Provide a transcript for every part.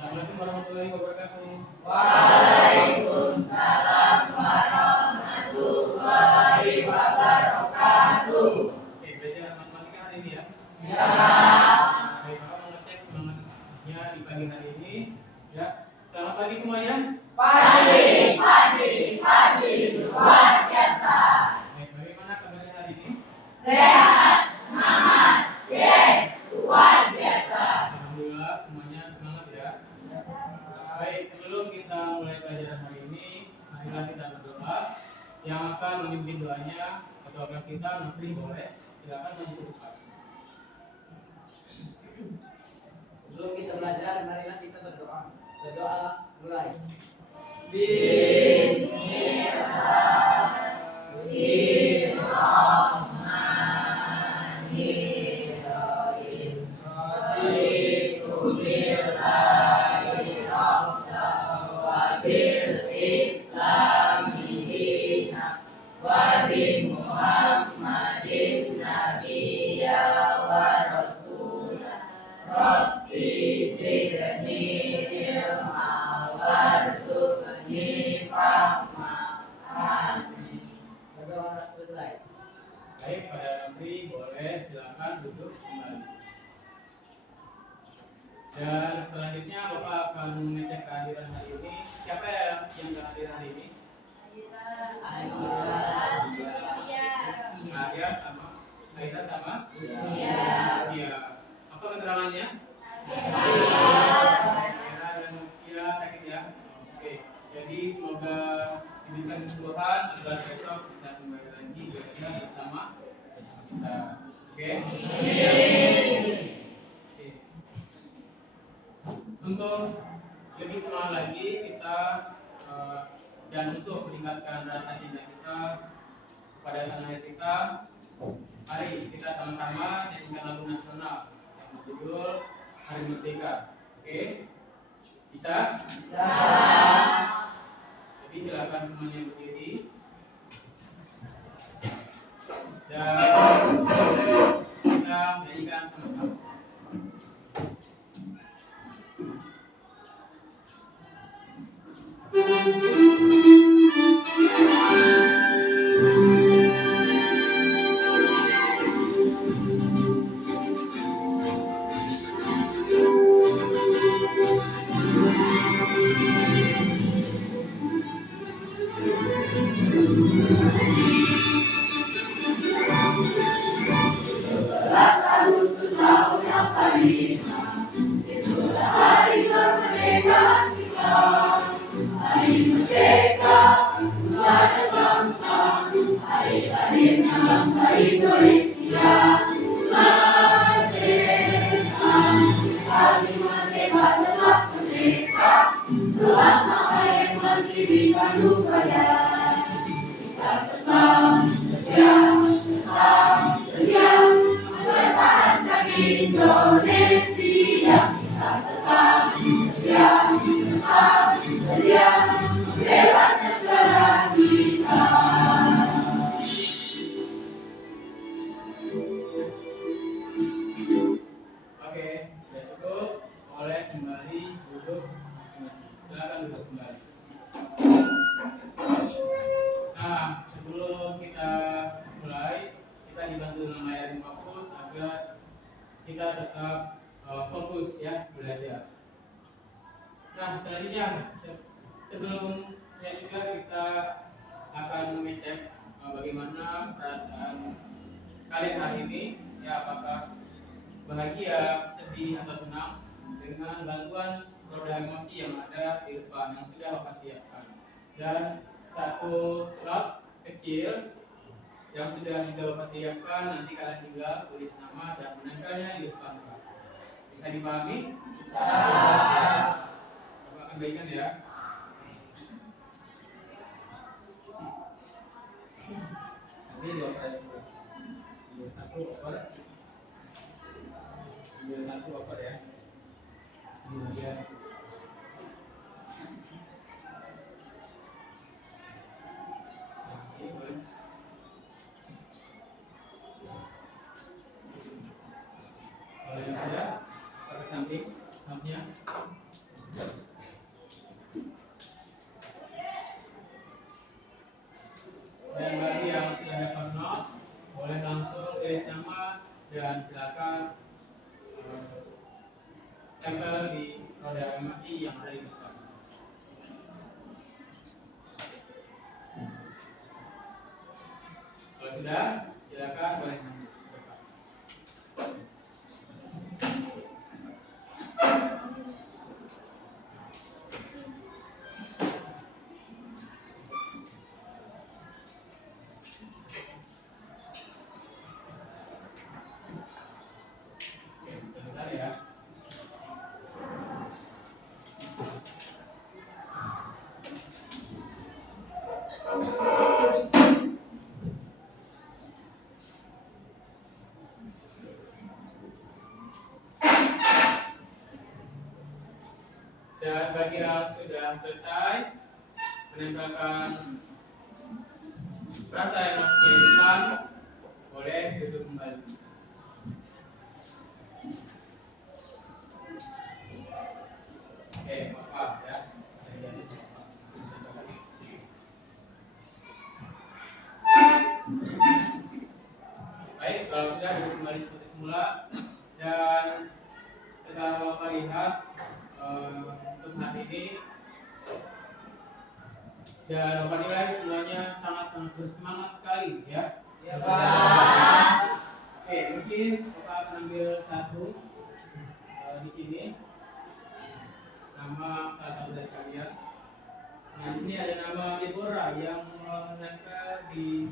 Assalamualaikum warahmatullahi wabarakatuh. Waalaikumsalam warahmatullahi wabarakatuh. Oke, belajar matematika hari ini ya. Ya. Baik, Bapak mau ngecek semangatnya di pagi hari ini. Ya, selamat pagi semuanya. Pagi, luar biasa. Baik, bagaimana kabarnya hari ini? Sehat, semangat, yes, luar biasa. Alhamdulillah semuanya semangat ya. Baik, sebelum kita mulai pelajaran hari ini, marilah kita berdoa. Yang akan memimpin doanya ketua kelas kita, Nopri, boleh silakan menutup. Sebelum kita belajar, marilah kita berdoa. Berdoa mulai. Bismillahirrahmanirrahim. Raditu billahi rabban wa bil islami dinan wa bi Muhammadin nabiyya wa rasulah. Rabbi zidni ilma warzuqni fahma. Amin. Berdoa selesai. Baik, pada Nopri boleh silakan duduk kembali. Dan selanjutnya Bapak akan mengecek kehadiran hari ini. Siapa yang tak hadir hari ini? Nadia sama Aida sama? Iya. Apa keterangannya? Aida dan Mukia sakit ya. Oke. Jadi semoga diberikan kesembuhan agar besok bisa kembali lagi bekerja bersama kita. Oke. Untuk lebih semangat lagi kita dan untuk meningkatkan rasa cinta kita kepada tanah air kita, mari kita sama-sama nyanyikan lagu nasional yang berjudul Hari Merdeka. Oke? Bisa? Bisa. Jadi silakan semuanya berdiri. Dan kita nyanyikan sama-sama. Agustus tahun yang kelima, itulah hari kemerdekaan kita. Hari merdeka, nusa dan bangsa, hari lahirnya bangsa Indonesia. Merdeka, hari merdeka tetap merdeka, selama ayat masih dikandung badan. Kita tetap setia mempertahankan Indonesia. Kita tetap setia membela negara kita. Oke, sudah cukup. Boleh kembali duduk masing-masing. Silakan duduk kembali. Nah, sebelum kita mulai, kita dibantu dengan layar yang fokus agar kita tetap fokus ya belajar. Nah, selanjutnya sebelumnya juga kita akan mengecek bagaimana perasaan kalian hari ini, ya apakah bahagia, sedih atau senang dengan bantuan roda emosi yang ada di depan yang sudah Bapak siapkan. Dan satu lot kecil yang sudah juga Bapak siapkan, nanti kalian tinggal tulis nama dan menempelnya di depan kelas. Bisa dipahami? Bisa. Bapak akan bagikan ya. Nanti dua saya juga. Ambil satu oper. Ambil satu oper ya. Kemudian kalau yang sudah pakai samping, sampingnya Dan bagi yang sudah dapat not, boleh langsung tulis nama dan silakan tempel di roda animasi yang ada di depan. Kalau sudah, silakan boleh masuk. Oke, sebentar ya. Dan bagi yang sudah selesai menempelkan frasa yang masih di depan, boleh duduk kembali. Oke, maaf ya. Baik, kalau sudah duduk kembali seperti semula dan setelah Bapak lihat untuk hari ini dan Bapak nilai semuanya sangat-sangat bersemangat sekali ya. Ya, Pak. Oke, mungkin Bapak akan ambil satu di sini nama salah satu dari kalian. Nah, di sini ada nama Deborah yang menempel di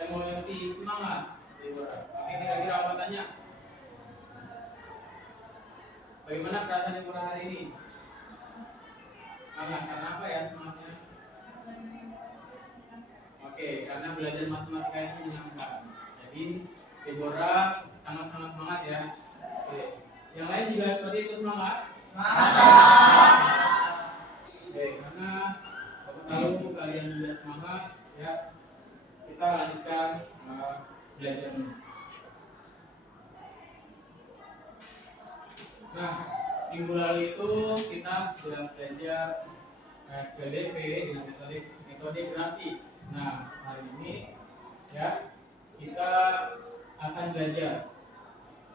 emosi semangat Deborah. Oke, kira-kira apa tanya? Bagaimana perasaan Deborah hari ini? Karena apa ya semangatnya? Oke, karena belajar matematika itu menyenangkan. Jadi Deborah sangat-sangat semangat ya. Oke. Yang lain juga seperti itu semangat? Oke, karena aku tahu kalian juga semangat ya. Kita lanjutkan belajarnya. Nah, minggu lalu itu kita sudah belajar SPDP dengan metode grafik. Nah, hari ini ya kita akan belajar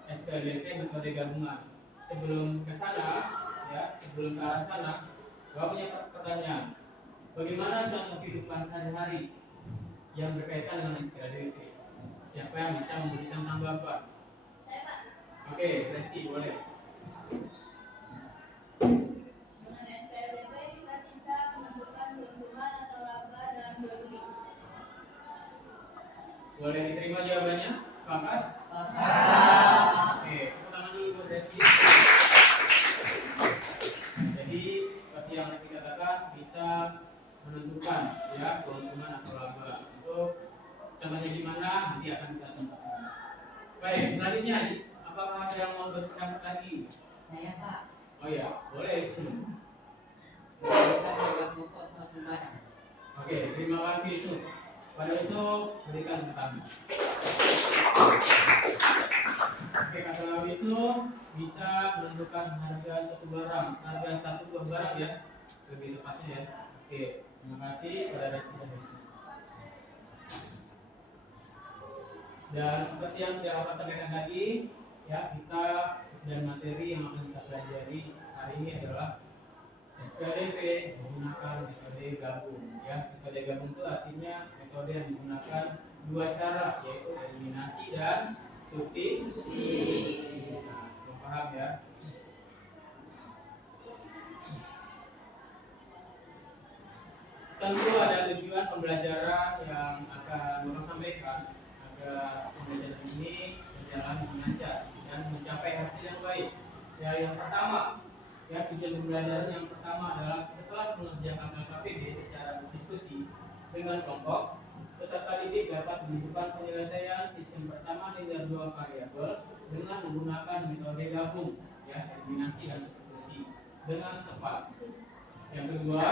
SPDP metode gabungan. Sebelum ke sana, ya sebelum ke arah sana, Bapak punya pertanyaan. Bagaimana contoh kehidupan sehari-hari yang berkaitan dengan SPDP? Siapa yang bisa memberikan tanggapan? Oke, Resi boleh. Dengan SPLDP kita bisa menentukan keuntungan atau laba dalam 2 unit. Boleh diterima jawabannya? Sepakat? Oke, tepuk tangan dulu buat Resi. Jadi seperti yang Resi katakan bisa menentukan ya keuntungan atau laba. Untuk contohnya gimana nanti akan kita contohkan. Baik, selanjutnya apakah ada yang mau berpendapat lagi? Saya, Pak. Oh ya, boleh. Kita dapat pokok suatu barang. Oke, terima kasih Yusuf. Pada Yusuf berikan ke kami. Oke, kata Yusuf bisa menentukan harga suatu barang, harga satu buah barang ya, lebih tepatnya ya. Oke, terima kasih pada Resi dan Yusuf. Dan seperti yang sudah Bapak sampaikan tadi, ya kita dan materi yang akan kita pelajari hari ini adalah SPDP menggunakan metode gabung ya. Metode gabung itu artinya metode yang menggunakan dua cara, yaitu eliminasi dan substitusi. Nah, paham ya? Tentu ada tujuan pembelajaran yang akan Bapak sampaikan agar pembelajaran ini berjalan dengan lancar dan mencapai hasil yang baik. Ya, yang pertama, ya tujuan pembelajaran yang pertama adalah setelah mengerjakan LKPD secara berdiskusi dengan kelompok, peserta didik dapat menentukan penyelesaian sistem bersama linear dua variabel dengan menggunakan metode gabung, ya eliminasi dan substitusi dengan tepat. Yang kedua,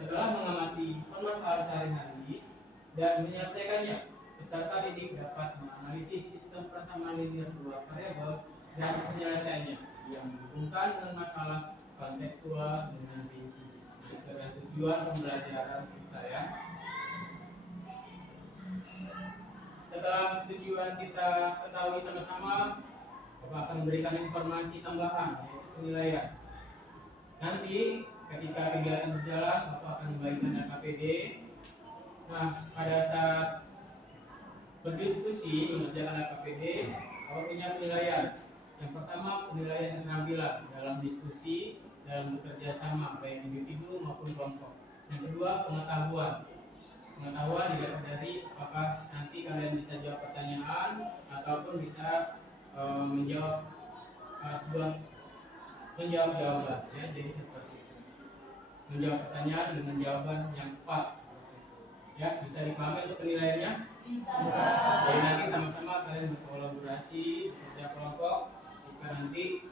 setelah mengamati permasalahan sehari-hari dan menyelesaikannya, peserta didik dapat menganalisis sistem persamaan linear dua variabel dan penyelesaiannya. yang dihubungkan dengan masalah kontekstual dengan rinci. Nah, itu adalah tujuan pembelajaran kita ya. Setelah tujuan kita ketahui sama-sama, Bapak akan memberikan informasi tambahan, yaitu penilaian. Nanti ketika kegiatan berjalan, Bapak akan membagikan LKPD. Nah, pada saat berdiskusi mengerjakan LKPD, Bapak punya penilaian. Yang pertama, penilaian keterampilan dalam diskusi, dalam bekerja sama, baik individu maupun kelompok. Yang kedua, pengetahuan. Pengetahuan dilihat dari apakah nanti kalian bisa jawab pertanyaan ataupun bisa menjawab jawaban ya. Jadi seperti itu, menjawab pertanyaan dengan jawaban yang tepat ya. Bisa dipahami untuk penilaiannya? Bisa. Jadi nanti sama-sama kalian berkolaborasi, bekerja kelompok jika nanti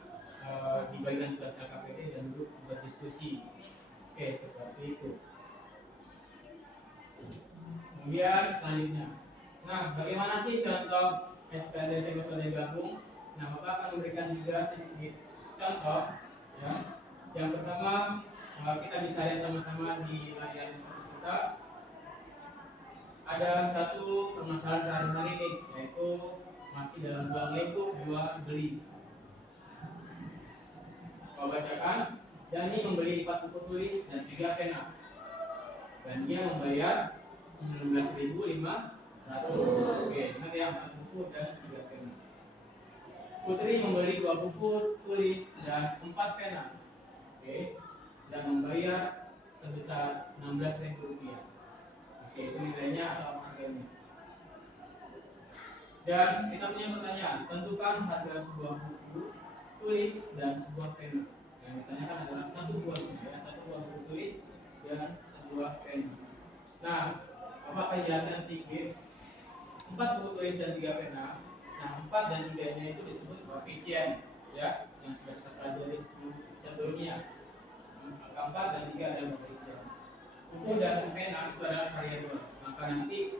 dibagikan tugas LKPD dan duduk berdiskusi. Oke, seperti itu. Kemudian selanjutnya, nah bagaimana sih contoh SPLDT metode gabung? Nah, Bapak akan memberikan juga sedikit contoh ya. Yang pertama, kita bisa lihat sama-sama di layar kita. Ada satu permasalahan sehari-hari nih, yaitu masih dalam ruang lingkup jual beli. Kau bacakan, Dani membeli 4 buku tulis dan 3 pena, dan dia membayar 19.500. Oke, ingat ya, 4 buku dan 3 pena. Putri membeli 2 buku tulis dan 4 pena, oke, dan membayar sebesar 16.000 rupiah. Oke, itu nilainya atau harganya. Dan kita punya pertanyaan, tentukan harga sebuah buku tulis dan sebuah pena. Yang ditanyakan adalah satu buah buku tulis dan sebuah pena. Nah, Bapak akan jelaskan sedikit. 4 buku tulis dan 3 pena. Nah, 4 dan 3-nya itu disebut koefisien ya, yang sudah kita pelajari sebelumnya. Angka 4 dan 3 adalah koefisien. Buku dan pena itu adalah variabel. Maka nanti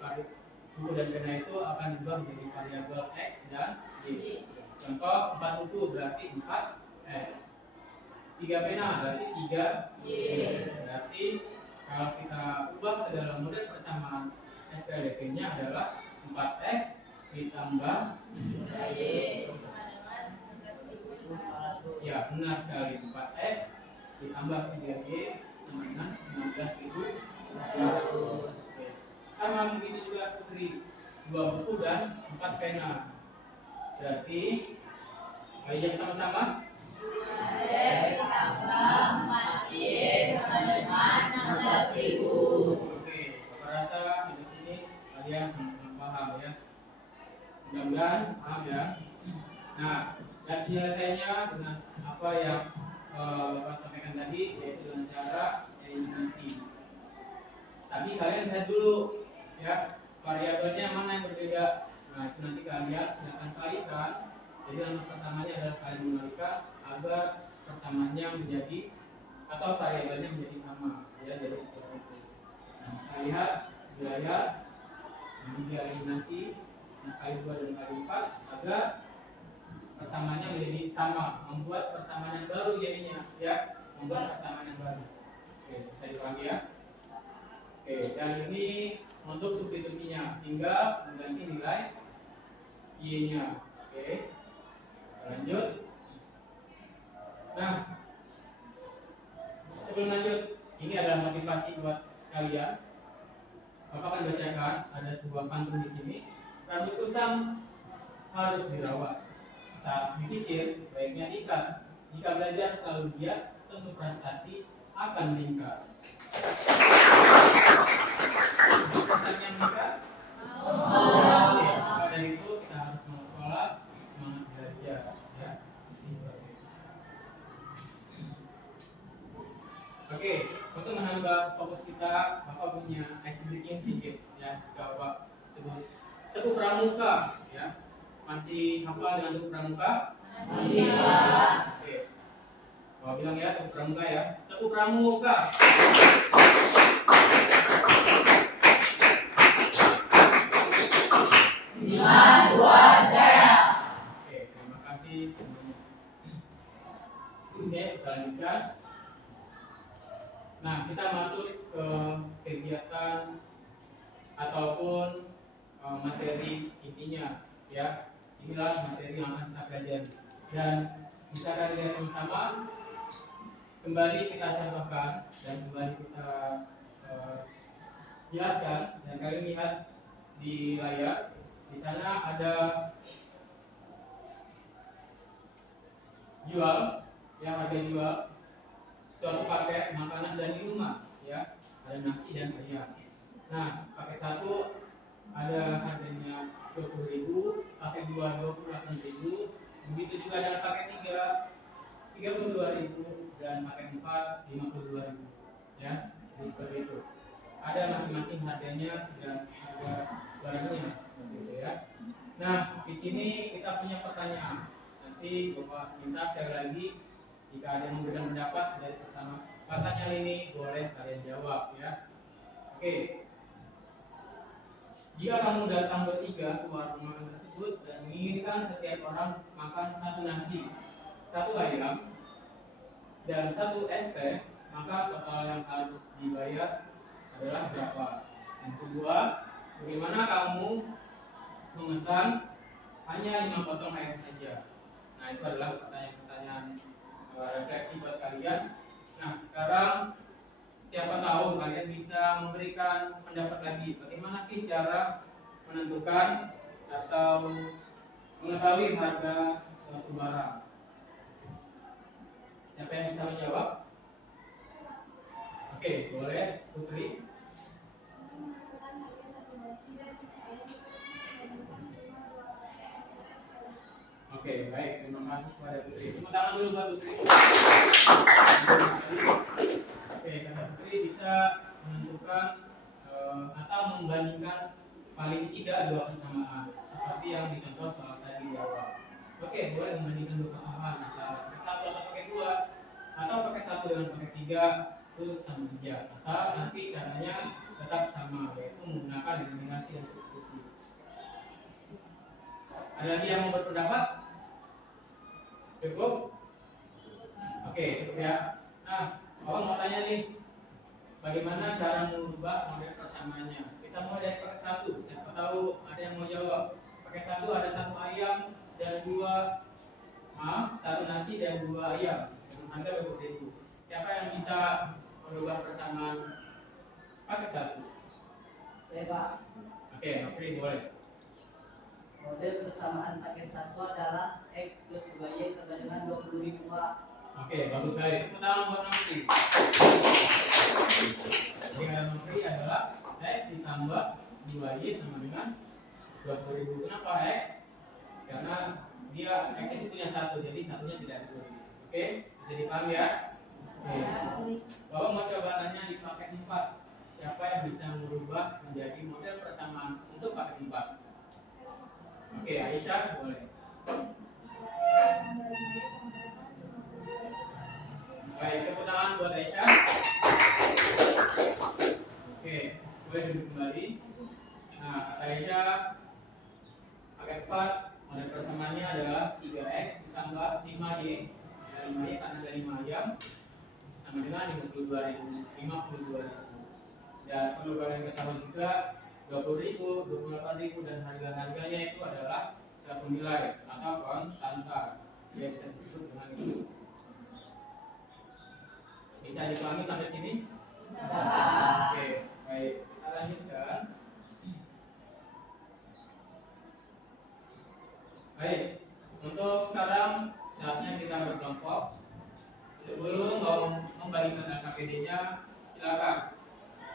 buku dan pena itu akan diubah menjadi variabel X dan Y. Contoh, 4 buku berarti 4X. 3 pena berarti 3Y. Berarti kalau kita ubah ke dalam model persamaan SPLDT-nya adalah 4X ditambah 3Y. Ya, benar sekali. 4X ditambah 3Y sama dengan 19.500. Sama begitu juga Putri, 2 buku dan 4 pena. Berarti ayo jam sama-sama. 4X ditambah 4Y sama dengan 16.000. Oke, Bapak rasa di sini kalian sama-sama paham ya. Mudah-mudahan paham ya. Nah, dan penyelesaiannya dengan apa yang Bapak sampaikan tadi, yaitu dengan cara eliminasi. Tapi kalian lihat dulu ya, variabelnya mana yang berbeda. Nah, itu nanti kalian silakan kalikan. Jadi langkah pertamanya adalah kalian mengalihkan agar persamaannya menjadi atau variabelnya menjadi sama ya, jadi seperti itu. Nah, kita lihat biaya yang dieliminasi, nah, kali 2 dan kali 4 agar persamaannya menjadi sama, membuat persamaan yang baru jadinya ya, membuat persamaan yang baru. Oke, bisa dipahami ya. Oke, dan ini untuk substitusinya, tinggal mengganti nilai Y-nya. Oke, lanjut. Nah, sebelum lanjut, ini adalah motivasi buat kalian. Bapak akan bacakan, ada sebuah pantun di sini. Rambut kusam harus dirawat. Saat disisir, baiknya diikat. Jika belajar selalu giat, tentu prestasi akan meningkat. Pesannya meningkat? Oke, maka dari itu kita harus semangat sekolah, semangat belajar ya. Oke, untuk menambah fokus kita, Bapak punya ice breaking sedikit ya. Jika Bapak sebut Teguh Pramuka ya. Masih hafal dengan Teguh Pramuka? Masih. Oke. Bapak bilang ya, Teguh Pramuka ya. Teguh Pramuka. Diman Buat Jaya. Oke, terima kasih semuanya. Oke, kita lanjutkan. Nah, kita masuk ke kegiatan ataupun materi intinya, ya. Inilah materi yang akan kita pelajari. Dan bisa kita lihat bersama. Kembali kita contohkan dan kembali kita jelaskan. Dan kalian lihat di layar. Di sana ada harga jual suatu paket makanan dan minuman, ya. Ada nasi dan ayam. Nah, paket 1 ada harganya 20.000, paket 2 28.000, begitu juga dengan paket 3 32.000 dan paket 4 52.000, ya. Jadi seperti itu. Ada masing-masing harganya dan harga barangnya seperti itu, ya. Nah, di sini kita punya pertanyaan. Nanti Bapak minta sekali lagi jika ada yang memberikan pendapat dari pertanyaan ini boleh kalian jawab, ya. Oke. Jika kamu datang bertiga ke warung makan tersebut dan menginginkan setiap orang makan 1 nasi, 1 ayam, dan 1 es teh, maka total yang harus dibayar adalah berapa? Yang kedua, bagaimana kamu memesan hanya 5 potong ayam saja? Nah, itu adalah pertanyaan-pertanyaan refleksi buat kalian. Nah, sekarang siapa tahu kalian bisa memberikan pendapat lagi. Bagaimana sih cara menentukan atau mengetahui harga suatu barang? Siapa yang bisa menjawab? Oke, boleh Putri. Oke, baik. Terima kasih kepada Putri. Tepuk tangan dulu buat Putri. Oke, kata Putri bisa menentukan atau membandingkan paling tidak 2 persamaan seperti yang dicontoh soal tadi di awal. Oke, boleh membandingkan 2 persamaan antara paket 1 atau paket 2 atau paket 1 dengan paket 3 itu sama saja. Asal nanti caranya tetap sama, yaitu menggunakan eliminasi dan substitusi. Ada lagi yang mau berpendapat? Cukup? Oke, cukup ya. Nah, Bapak mau tanya nih, bagaimana cara mengubah model persamaannya? Kita mulai dari paket 1. Siapa tahu ada yang mau jawab. Paket 1 ada 1 ayam dan 1 nasi dan 2 ayam dengan harga 20.000. Siapa yang bisa merubah persamaan paket 1? Saya, Pak. Oke, Nopri boleh. Model persamaan paket 1 adalah X plus 2Y sama dengan 20.000, Pak. Oke, bagus sekali. Tepuk tangan buat Nopri. Jadi kata Nopri adalah X ditambah 2Y sama dengan 20.000. Kenapa X? Karena dia X itu punya 1, jadi satunya tidak ditulis. Oke, bisa dipahami ya? Oke. Bapak mau coba tanya di paket 4. Siapa yang bisa merubah menjadi model persamaan untuk paket 4? Oke, Aisyah boleh. Baik, tepuk tangan buat Aisyah. Oke, boleh duduk kembali. Nah, kata Aisyah, paket 4 model persamaannya adalah 3X ditambah 5Y. Dan 5Y karena ada 5 ayam sama dengan 52.000. Dan perlu kalian ketahui juga 20.000, 28.000 dan harga-harganya itu adalah suatu nilai atau konstanta. Dia bisa disebut dengan itu. Bisa dipahami sampai sini? Oke, baik. Kita lanjutkan. Baik, untuk sekarang saatnya kita berkelompok. Sebelum mau membagikan LKPD-nya, silakan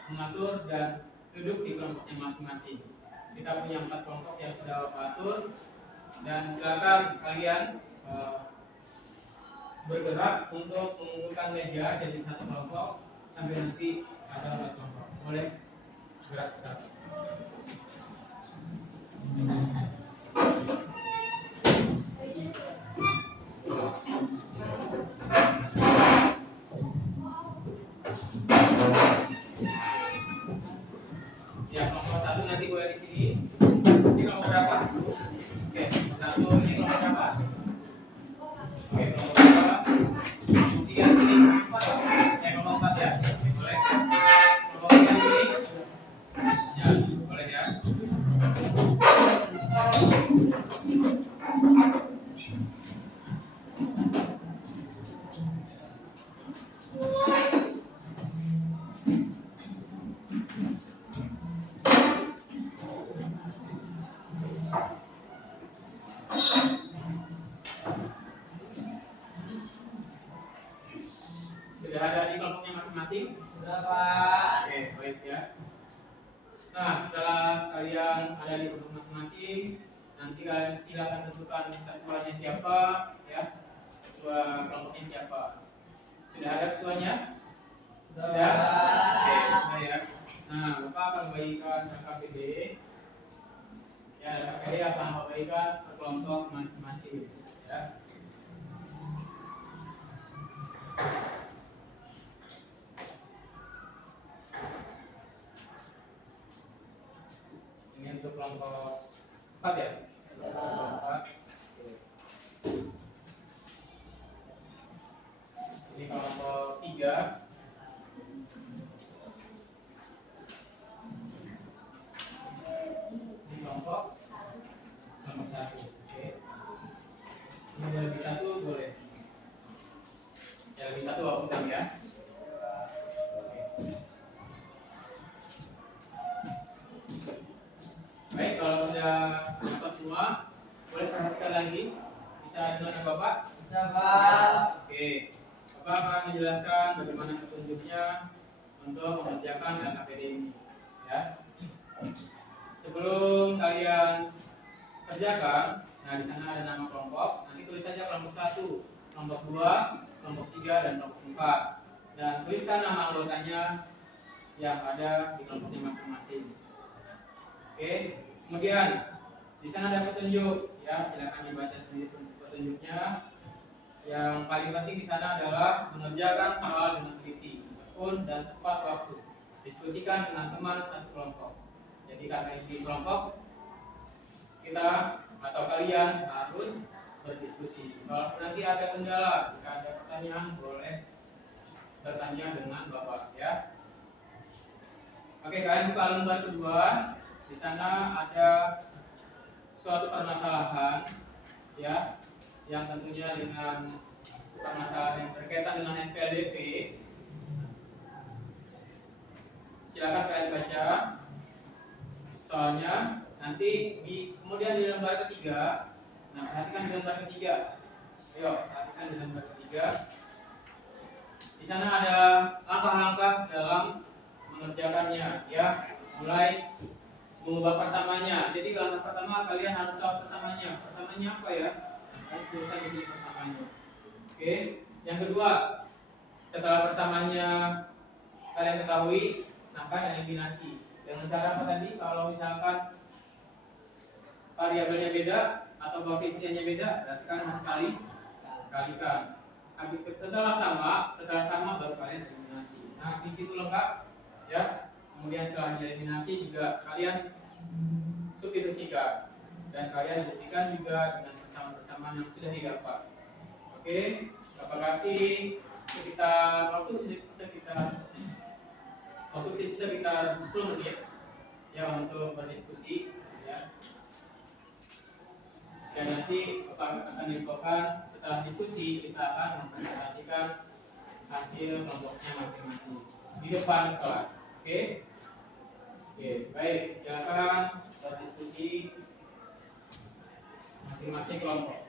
mengatur dan duduk di kelompoknya masing-masing. Kita punya 4 kelompok yang sudah Bapak atur, dan silakan kalian bergerak untuk mengumpulkan meja jadi 1 kelompok sampai nanti ada 4 kelompok. Boleh gerak sekarang. Ya, kelompok 1 nanti boleh di sini. Ini kelompok berapa? Oke, 1 ini kelompok berapa? Oke, kelompok berapa? Sudah ada di kelompoknya masing-masing? Sudah, Pak. Oke, baik ya. Nah, setelah kalian ada di kelompok masing-masing, nanti kalian silakan tentukan ketuanya siapa, ya. Ketua kelompoknya siapa? Sudah ada ketuanya? Sudah? Oke, sudah ya. Nah, Bapak akan bagikan KKPD. Ya, KKPD akan membagikan ke kelompok masing-masing, ya. Ini untuk kelompok 4 ya? Kelompok 4. Ini kelompok 3. Ini kelompok 1. Oke. Ini lebih 1 boleh. Ya, lebih 1 apapun ya. Baik, kalau sudah dapat semua, boleh perhatikan lagi. Bisa dengar Bapak? Bisa, Pak. Oke. Bapak akan menjelaskan bagaimana petunjuknya untuk mengerjakan KKPD ini, ya. Sebelum kalian kerjakan, nah di sana ada nama kelompok. Nanti tulis saja kelompok 1, kelompok 2, kelompok 3, dan kelompok 4. Dan tuliskan nama anggotanya yang ada di kelompoknya masing-masing. Oke, kemudian di sana ada petunjuk, ya, silakan dibaca sendiri petunjuknya. Yang paling penting di sana adalah mengerjakan soal dengan teliti, tekun, dan tepat waktu. Diskusikan dengan teman satu kelompok. Jadi karena di kelompok kita atau kalian harus berdiskusi. Kalau nanti ada kendala, jika ada pertanyaan boleh bertanya dengan Bapak, ya. Oke, kalian buka lembar kedua. Di sana ada suatu permasalahan, ya, yang tentunya dengan permasalahan yang berkaitan dengan SPLDP. Silakan kalian baca soalnya. Nanti kemudian di lembar ketiga. Nah, perhatikan di lembar ketiga. Ayo, perhatikan di lembar ketiga. Di sana ada langkah-langkah dalam mengerjakannya, ya. Mulai mengubah persamanya. Jadi langkah pertama kalian harus tahu persamanya. Persamanya apa ya? Nah, tulisan di sini persamanya. Oke. Yang kedua, setelah persamanya kalian ketahui, lakukan eliminasi. Dengan cara apa tadi? Kalau misalkan variabelnya beda atau koefisiennya beda, berarti kan harus kalikan. Setelah sama baru kalian eliminasi. Nah, di situ lengkap, ya. Kemudian setelah dieliminasi juga kalian substitusikan dan kalian buktikan juga dengan persamaan-persamaan yang sudah didapat. Oke, Bapak kasih sekitar 10 menit ya untuk berdiskusi, ya. Dan nanti Bapak akan infokan setelah diskusi kita akan mempresentasikan hasil kelompoknya masing-masing di depan kelas. Oke. Oke, baik, silakan berdiskusi masing-masing kelompok.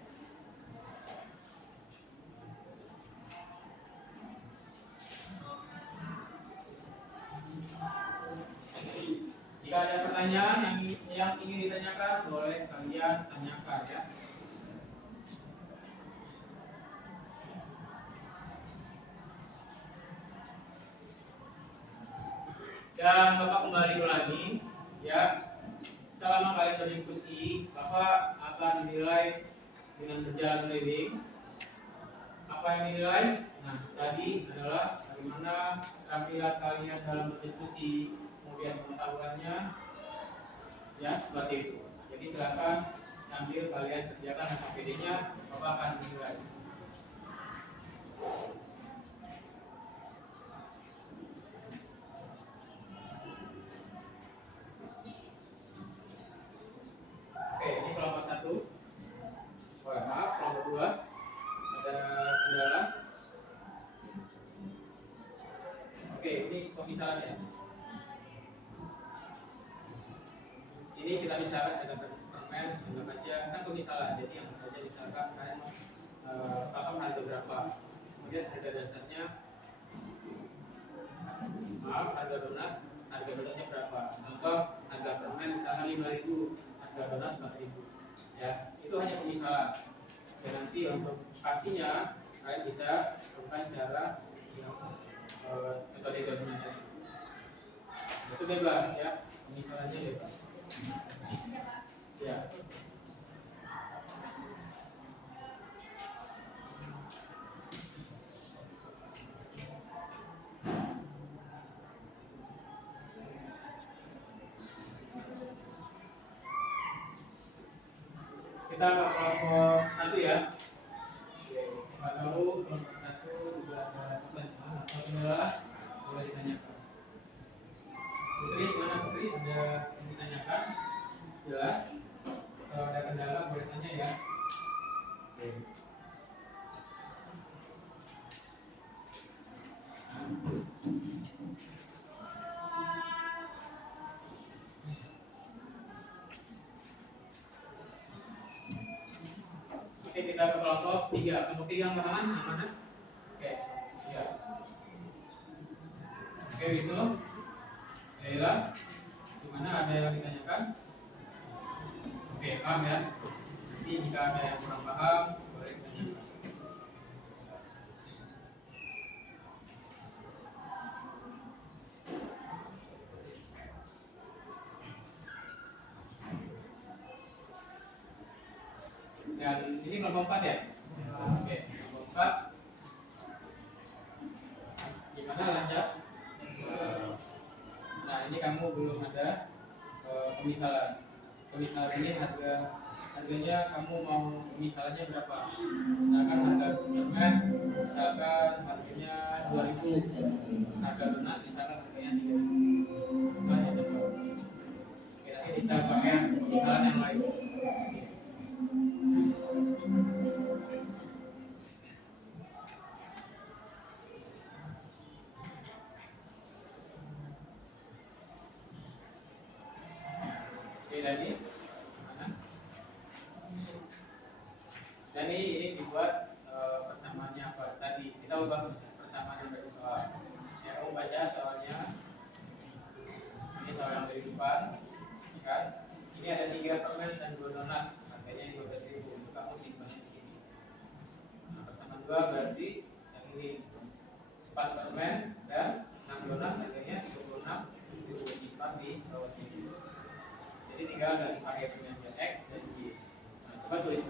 Jika ada pertanyaan yang ingin ditanyakan, boleh kalian tanyakan, ya. Dan Bapak kembali ulangi, ya. Selama kalian berdiskusi, Bapak akan dinilai dengan berjalan keliling. Apa yang dinilai? Nah, tadi adalah bagaimana tampilan kalian dalam berdiskusi, kemudian pengetahuannya, ya, seperti itu. Jadi silakan sambil kalian kerjakan KPD-nya, Bapak akan dinilai. Oke, ini kelompok 1. Maaf, kelompok 2 ada kendala. Oke, ini pemisahan ya. Ini kita misalkan ada permen, anggap aja kan pemisahan. Jadi yang saja misalkan kalian paham harga berapa, kemudian harga dasarnya donat 4.000. Ya, itu hanya pemisalan. Ya, nanti untuk pastinya kalian bisa lakukan cara yang metode gabungan itu bebas ya, pemisalannya bebas. Ya. Kita ke kelompok 1 ya. Pak tahu kelompok 1 juga ada pertanyaan atau kendala, boleh ditanyakan. Putri, mana Putri? Ada yang ditanyakan? Jelas? Kalau ada kendala boleh tanya ya. Oke. Oke, kita ke kelompok 3. Kelompok 3 yang pertama yang mana? Oke, 3. Oke, Wisnu. Leila. Gimana, ada yang ditanyakan? Oke, paham ya? Nanti jika ada yang kurang paham, boleh ditanyakan. Dan ini kelompok 4 ya? Oke, kelompok 4. Gimana, lancar? Nah, ini kamu belum ada pemisalan. Pemisalan ini harganya kamu mau pemisalannya berapa? Misalkan harga permen, misalkan harganya 2.000. Harga donat misalkan harganya 3.000. Nah, itu. Oke, nanti kita pakai pemisalan yang lain. Dan ini dibuat persamaannya apa? Tadi kita ubah persamaan dari soal. Ya, kamu baca soalnya. Ini soal yang dari depan, kan? Ini ada 3 permen dan 2 donat, harganya 12.000. Kamu simpan di sini. Nah, persamaan 2 berarti yang ini 4 permen dan 6 donat, harganya 26.000. Simpan di bawah sini. Jadi tinggal dari pakai penyajian X dan Y. Nah, coba tulis.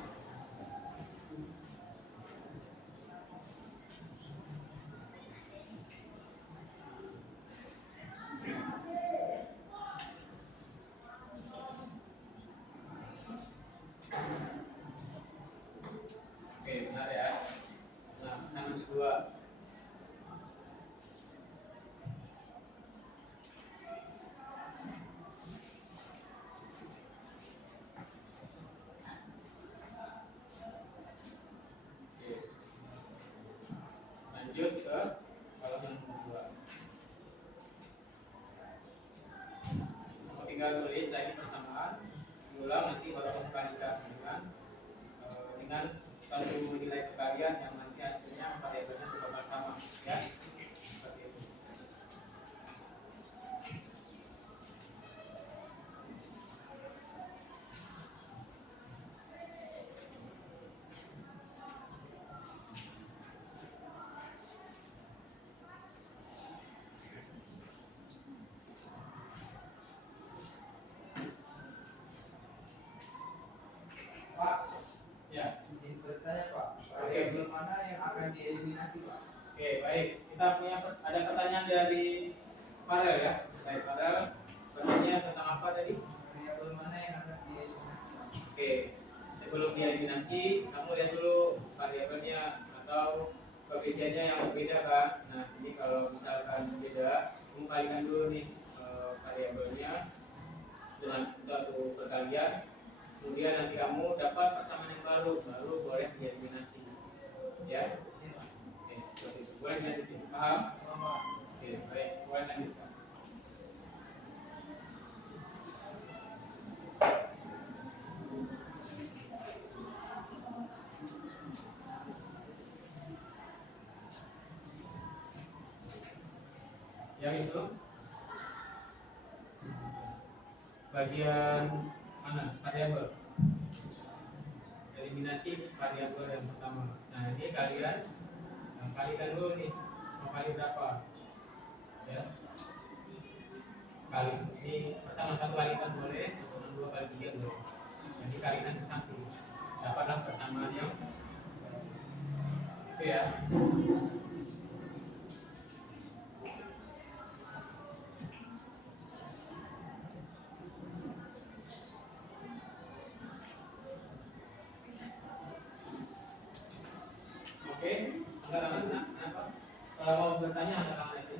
Oke, benar ya. Nah, nomor 2. Lanjut ke kolom yang kedua. Kamu tinggal tulis lagi persamaan, ulang nanti baru kamu kalikan dengan satu nilai perkalian yang nanti hasilnya variabelnya bakal sama, ya. Seperti itu. Pak, Ya. izin bertanya Pak, Oke. variabel mana yang akan dieliminasi Pak? Oke, baik. Kita punya ada pertanyaan dari Farel ya. Baik, Farel. Bertanya tentang apa tadi? Variabel mana yang akan dieliminasi Pak? Oke. Sebelum dieliminasi, kamu lihat dulu variabelnya atau koefisiennya yang berbeda kan. Nah, ini kalau misalkan beda, kamu kalikan dulu nih variabelnya dengan suatu perkalian. Kemudian nanti kamu dapat persamaan yang baru boleh dieliminasi. Ya. Oke, seperti itu. Boleh dilanjutkan. Paham? Oke, baik. Boleh lanjutkan. Yang itu bagian mana mana? Variabel. Eliminasi variabel yang pertama. Nah, ini kalian kalikan dulu nih. Mau kali berapa? Ya. Kali ini pertama satu kalikan boleh, satu dua kali tiga boleh. Jadi kalikan ke samping. Dapatlah persamaan yang itu ya. Oke, angkat tangan. Kenapa? Kalau mau bertanya angkat tangan aja.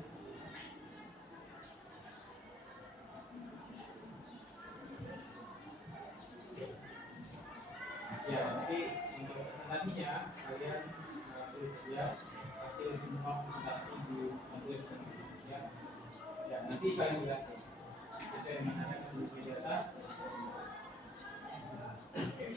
Ya, jadi untuk presentasinya kalian tulis saja hasil semua presentasi di tulis ya. Ya, nanti kalian jelasin sesuai dengan ada kondisi di atas. Oke.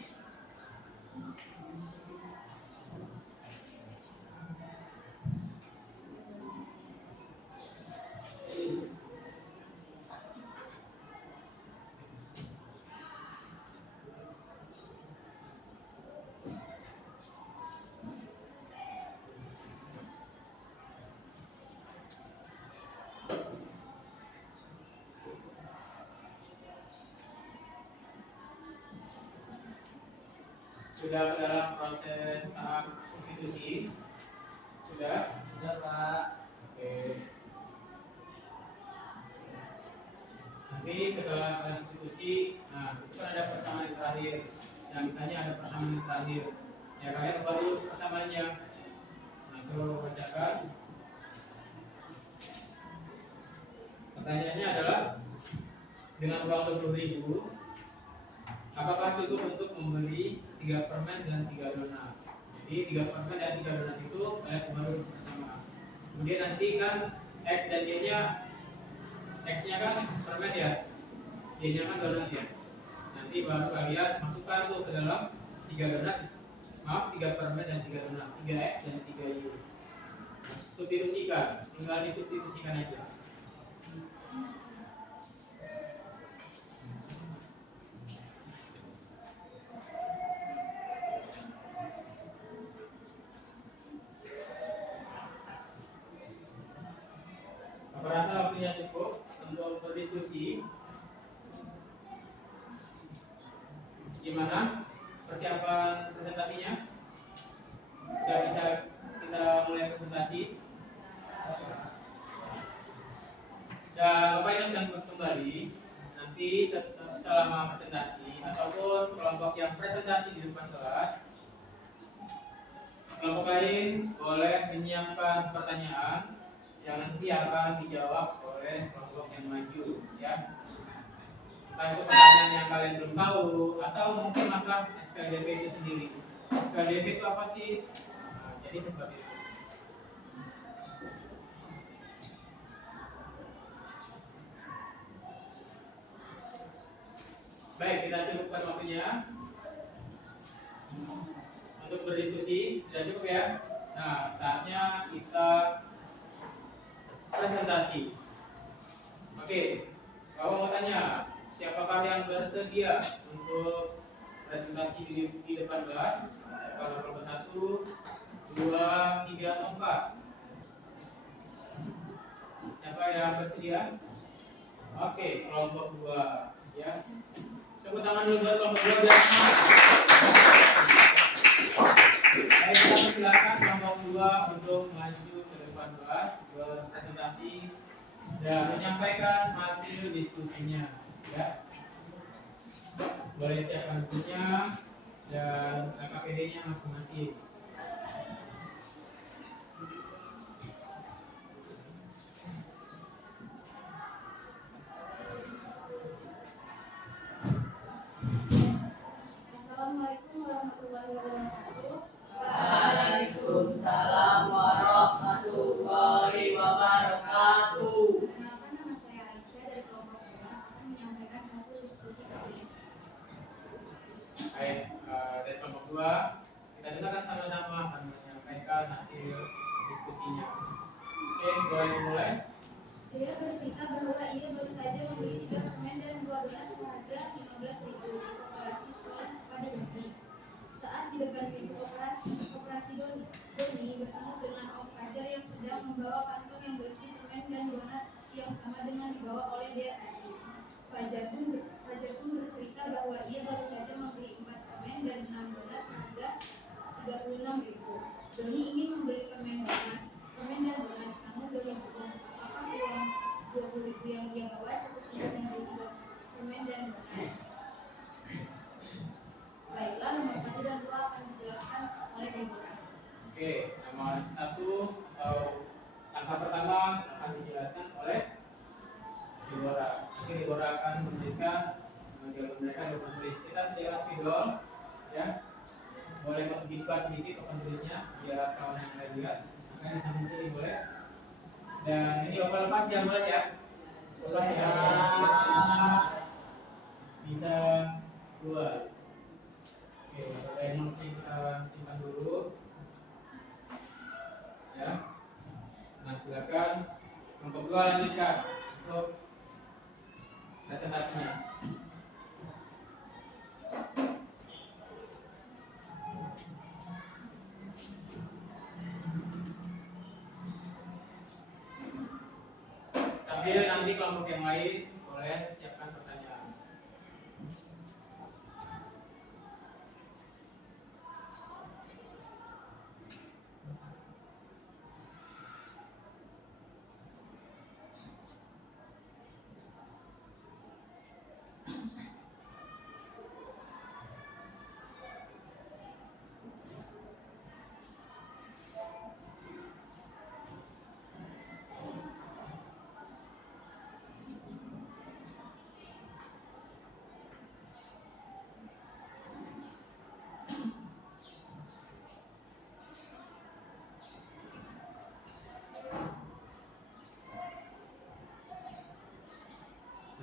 Sudah dalam proses tahap substitusi? Sudah? Sudah Pak. Oke. Nanti setelah substitusi, nah itu kan ada persamaan yang terakhir. Nah misalnya ada persamaan yang terakhir. Ya kalian ubah dulu persamaannya. Nah coba bacakan. Pertanyaannya adalah dengan uang 20.000, apakah cukup untuk membeli 3 permen dan 3 donat? Jadi 3 permen dan 3 donat itu kalian baru bersama. Kemudian nanti kan X dan Y nya, X nya kan permen ya, Y nya kan donat ya. Nanti baru kalian masukkan tuh ke dalam 3 donat, maaf 3 permen dan 3 donat, 3X dan 3Y. Substitusikan, tinggal disubstitusikan aja. Apa rasa waktunya cukup untuk berdiskusi? Gimana persiapan presentasinya? Sudah bisa kita mulai presentasi? Dan Bapak Ibu sedang kembali. Nanti selama presentasi ataupun kelompok yang presentasi di depan kelas, kelompok lain boleh menyiapkan pertanyaan yang nanti akan dijawab oleh kelompok yang maju ya. Entah itu pertanyaan yang kalian belum tahu atau mungkin masalah SKDP itu sendiri. SKDP itu apa sih? Nah, jadi seperti itu. Baik, kita cukupkan waktunya untuk berdiskusi. Sudah cukup ya. Nah, saatnya kita presentasi. Oke, kalau mau tanya, siapakah yang bersedia untuk presentasi di depan kelas? Kalau kelompok 1, 2, 3, atau 4? Siapa yang bersedia? Oke, kelompok 2 ya. Tepuk tangan dulu buat kelompok 2 dan baik, kita silakan kelompok 2 untuk maju ke depan kelas berpresentasi dan menyampaikan hasil diskusinya ya. Boleh siapkan bukunya dan KKPD-nya masing-masing. Assalamualaikum warahmatullahi wabarakatuh. Waalaikumsalam warahmatullahi wabarakatuh. Perkenalkan, nama saya Aisyah dari kelompok 2 akan menyampaikan hasil diskusi kali ini. Baik, dari kelompok 2 kita dengarkan sama-sama akan menyampaikan hasil diskusinya. Oke, boleh dimulai. Saya bercerita bahwa ia baru saja membeli 3 permen permen dan 2 donat seharga 15.000 operasi sekolah pada Doni. Saat di depan pintu operasi Doni bertemu dengan Om Fajar yang sedang membawa kantong yang berisi permen dan donat yang sama dengan dibawa oleh dia tadi. Fajar pun bercerita bahwa ia baru saja membeli 4 permen dan 6 donat seharga 36.000. Doni ingin membeli permen dan donat, namun Doni bingung apakah uang 20.000 yang dia bawa cukup untuk membeli 3 permen dan donat. Baiklah, nomor 1 dan 2 akan dijelaskan oleh Deborah. Oke, nomor 1 atau langkah pertama akan dijelaskan oleh Deborah. Oke, Deborah akan menuliskan jawaban mereka di papan tulis. Kita sediakan spidol, ya. Boleh dibuka sedikit papan tulisnya biar kawan yang lain lihat. Makanya di samping sini boleh. Dan ini open lepas ya, boleh ya. Lepas ya. Bisa luas. Oke, remote kita simpan dulu. Ya. Nah, silakan kelompok 2 lanjutkan untuk presentasinya. Sambil nanti kelompok yang lain boleh siapkan pertanyaan.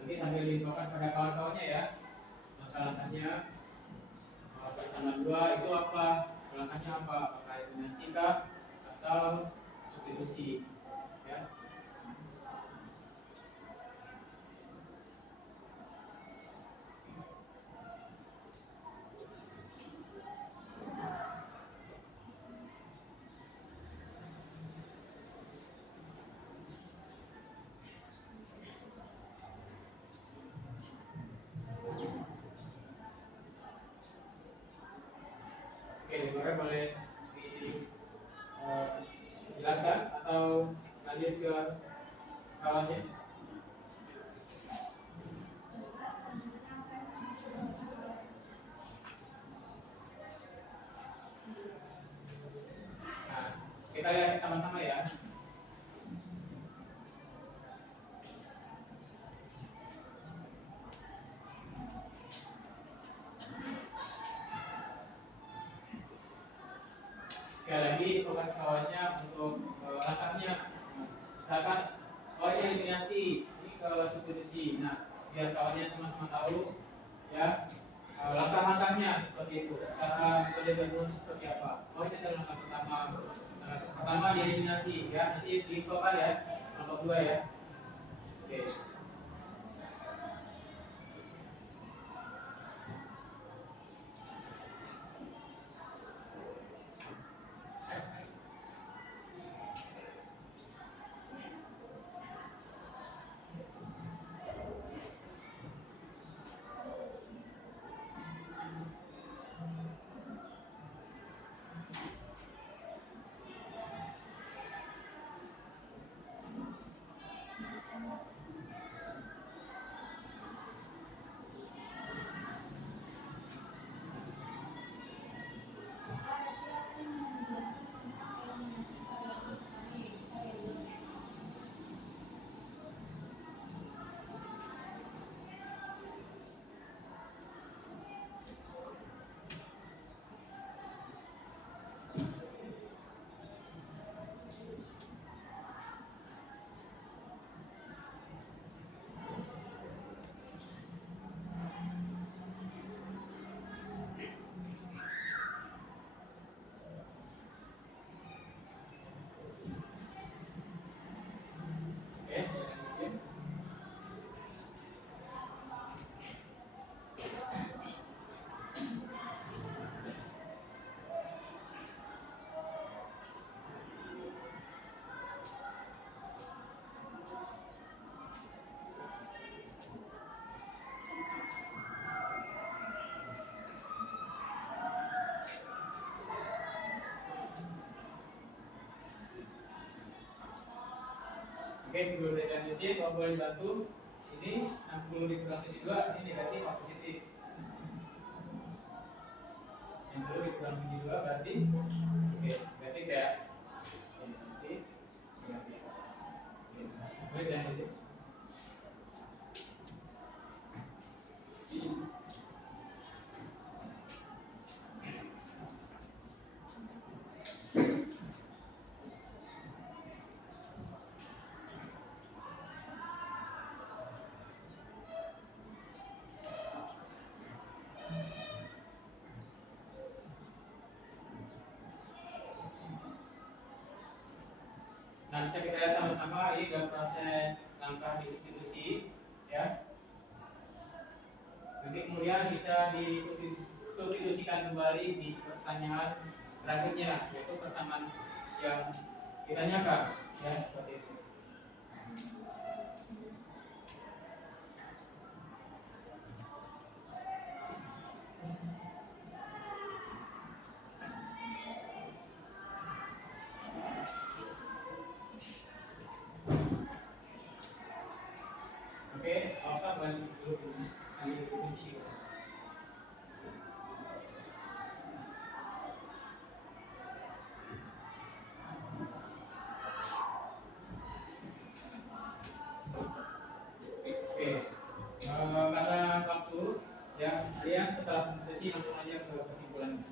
Nanti sambil diinfokan pada kawan-kawannya ya. Langkah-langkahnya pertama 2 itu apa? Langkahnya apa? Apakah eliminasi kah atau substitusi? Ya. Oke, Deborah boleh dijelaskan atau lanjut ke kawannya? Nah, kita lihat sama-sama ya. Sekali lagi bukan kawannya untuk langkahnya. Misalkan kawannya eliminasi, ini ke substitusi. Nah, biar kawannya sama-sama tahu ya langkah-langkahnya seperti itu. Cara mendebat seperti apa? Oh, ini adalah langkah pertama. Langkah pertama dieliminasi ya. Nanti diinfokan ya. Kelompok 2 ya. Oke. Oke, sebelum dilanjutin, kalau boleh bantu, ini 60 dikurang 72, ini negatif atau positif? 60 dikurang 72 berarti, oke, berarti kayak negatif, negatif. Oke, boleh dilanjutin. Nah, bisa kita lihat sama-sama ini udah proses langkah disubstitusi, ya. Nanti kemudian bisa disubstitusikan kembali di pertanyaan selanjutnya, yaitu persamaan yang ditanyakan, ya, seperti itu. Oke, Alfa balik dulu ini. Ambil kunci juga. Oke, karena waktu, ya, kalian setelah substitusi langsung aja ke kesimpulan.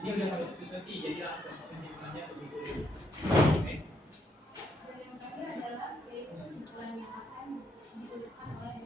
Ini udah sampai substitusi, jadi langsung ke kesimpulannya lebih dulu. Oke. Dan yang terakhir adalah yaitu kesimpulan yang akan dituliskan oleh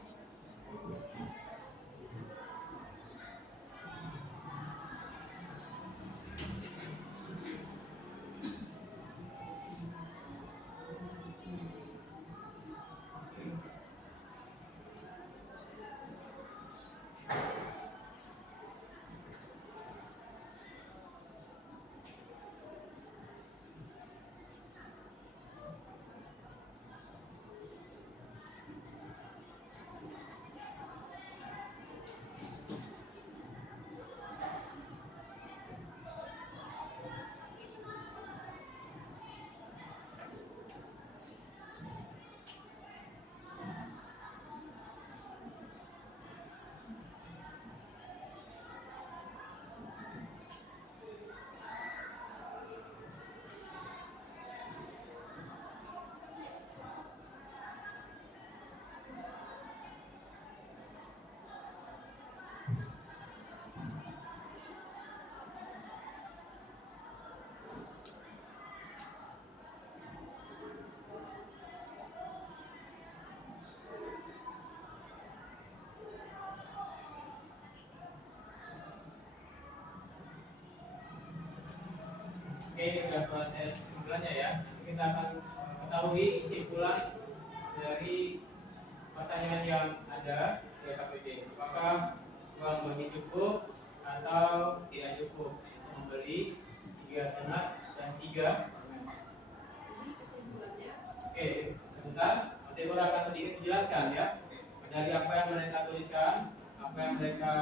Oke, ini sudah proses kesimpulannya ya. Nanti kita akan ketahui kesimpulan dari pertanyaan yang ada di KPD. Apakah uang bagi cukup atau tidak cukup untuk membeli 3 donat dan 3 permen. Jadi kesimpulannya Oke, sebentar. Nanti Bora akan sedikit menjelaskan ya dari apa yang mereka tuliskan, apa yang mereka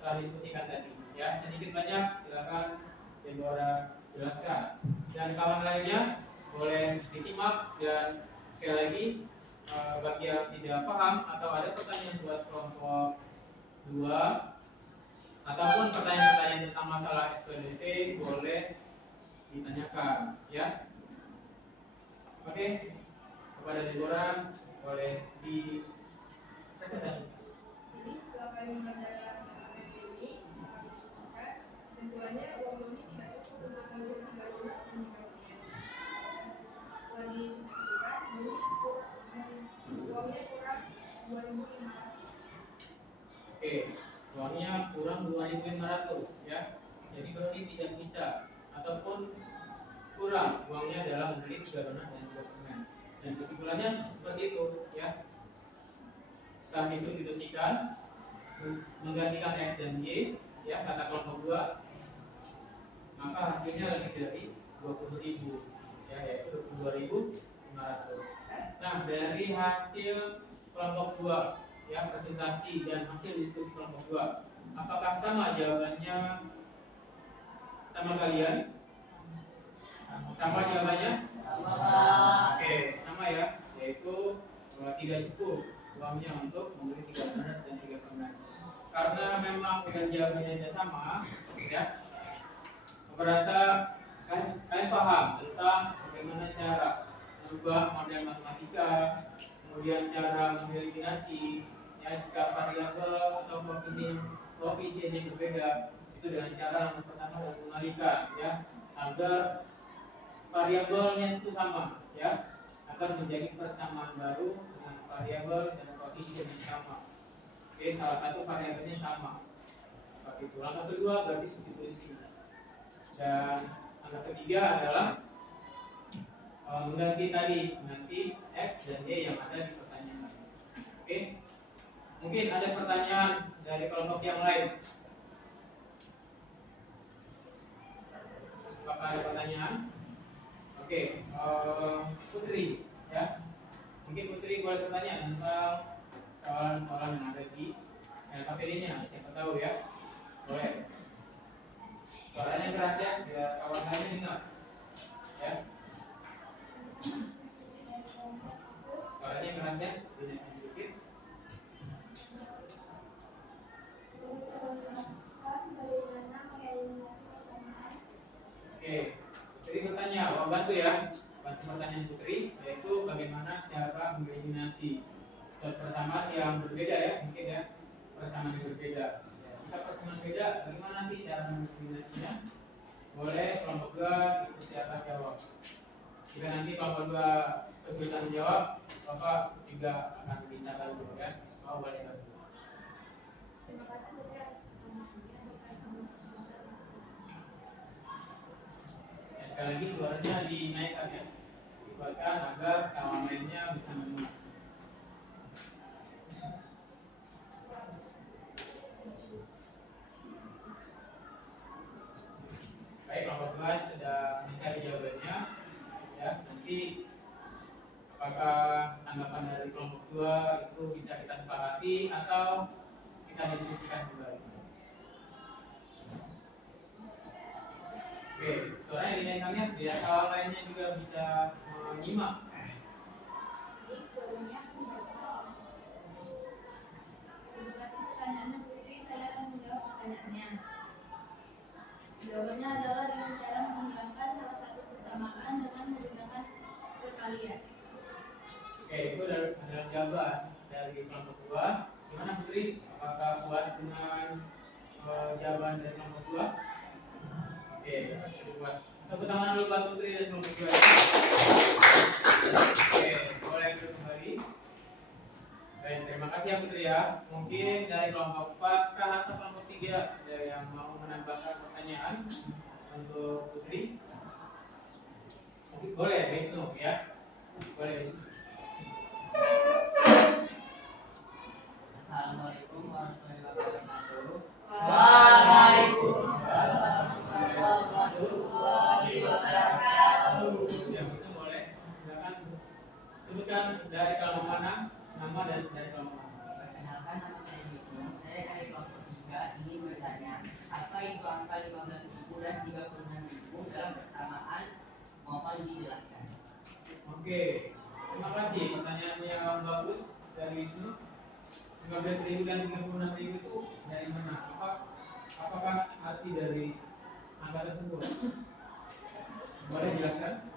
telah diskusikan tadi. Ya, sedikit banyak silakan Deborah jelaskan. Dan kawan lainnya boleh disimak dan sekali lagi bagi yang tidak paham atau ada pertanyaan buat kelompok 2 ataupun pertanyaan-pertanyaan tentang masalah SPDP boleh ditanyakan ya. Oke, kepada Deborah boleh dipresentasikan. Jadi setelah kami mengerjakan APD ini, setelah diskusikan, kesimpulannya uang doni tidak cukup untuk membeli 3 donat dan 3 permen. Setelah diskusikan, uangnya kurang 2.500. Oke, uangnya kurang 2.500 ya. Jadi doni tidak bisa ataupun kurang uangnya dalam membeli 3 donat dan 2 permen. Dan kesimpulannya seperti itu ya. Setelah disubstitusikan menggantikan X dan Y ya kata kelompok 2, maka hasilnya lebih dari 20.000 ya, yaitu 22.500. Nah, dari hasil kelompok 2 ya, presentasi dan hasil diskusi kelompok 2, apakah sama jawabannya sama kalian? Sama jawabannya? Sama. Oke, sama ya, yaitu tidak cukup uangnya untuk membeli 3 permen dan 3 permen. Karena memang dengan jawabannya sama, ya, aku rasa kalian paham tentang bagaimana cara merubah model matematika, kemudian cara mengeliminasi, ya, jika variabel atau koefisien yang berbeda itu dengan cara yang pertama dan mengalihkan, ya, agar variabelnya itu sama, ya, agar menjadi persamaan baru dengan variabel dan koefisien yang sama. Oke, salah satu variabelnya sama. Seperti itu. Langkah kedua berarti substitusi. Dan langkah ketiga adalah mengganti x dan y yang ada di pertanyaan. Oke. Mungkin ada pertanyaan dari kelompok yang lain. Apakah ada pertanyaan? Oke, Putri, ya. Mungkin Putri boleh bertanya tentang soalan-soalan yang ada di LKPD-nya. Siapa tahu, ya. Boleh. Suaranya keras, ya, biar kawan lainnya dengar. Ya. Suaranya keras, ya. Dinaikin sedikit. Oke, Putri bertanya, bantu ya. Bantu pertanyaan Putri, yaitu bagaimana cara mengeliminasi suatu persamaan yang berbeda, ya, mungkin, ya, persamaan yang berbeda. Ya, jika persamaan beda, bagaimana sih cara mengeliminasinya? Boleh kelompok 2 ikut siapa jawab. Jika nanti kelompok 2 kesulitan menjawab, Bapak juga akan bisa bantu, ya. Boleh bantu. Terima kasih Putri atas pertanyaannya. Sekali lagi suaranya dinaikkan, ya, dibuatkan agar kawan lainnya bisa mendengar. Baik, kelompok 2 sudah mencari jawabannya, ya. Nanti apakah tanggapan dari kelompok 2 itu bisa kita sepakati atau kita diskusikan kembali? Oke, soalnya dinaikkannya biar kawan lainnya juga bisa menyimak. Jadi jawabannya terima kasih pertanyaannya Putri, saya akan menjawab pertanyaannya. Jawabannya adalah dengan cara menghilangkan salah satu persamaan dengan menggunakan perkalian. Oke, itu adalah jawaban dari kelompok 2. Gimana Putri? Apakah puas dengan jawaban dari kelompok 2? Oke, puas. Tepuk tangan dulu buat Putri dan kelompok 2. Oke, boleh duduk kembali. Baik, terima kasih ya Putri, ya. Mungkin dari kelompok 4 atau kelompok 3 ada yang mau menambahkan pertanyaan untuk Putri? Mungkin boleh, Wisnu, ya. Boleh, Wisnu. Assalamualaikum warahmatullahi wabarakatuh. Waalaikumsalam warahmatullahi wabarakatuh. Ya, Wisnu boleh. Silakan sebutkan dari kelompok mana, nama dan dari kelompok mana. Perkenalkan, nama saya Wisnu. Saya dari kelompok 3 ingin bertanya, apa itu angka 15.000 dan 36.000 dalam persamaan? Mohon dijelaskan. Oke, terima kasih. Pertanyaan yang bagus dari Wisnu. 15.000 dan 36.000 itu dari mana? Apakah arti dari angka tersebut? Boleh jelaskan?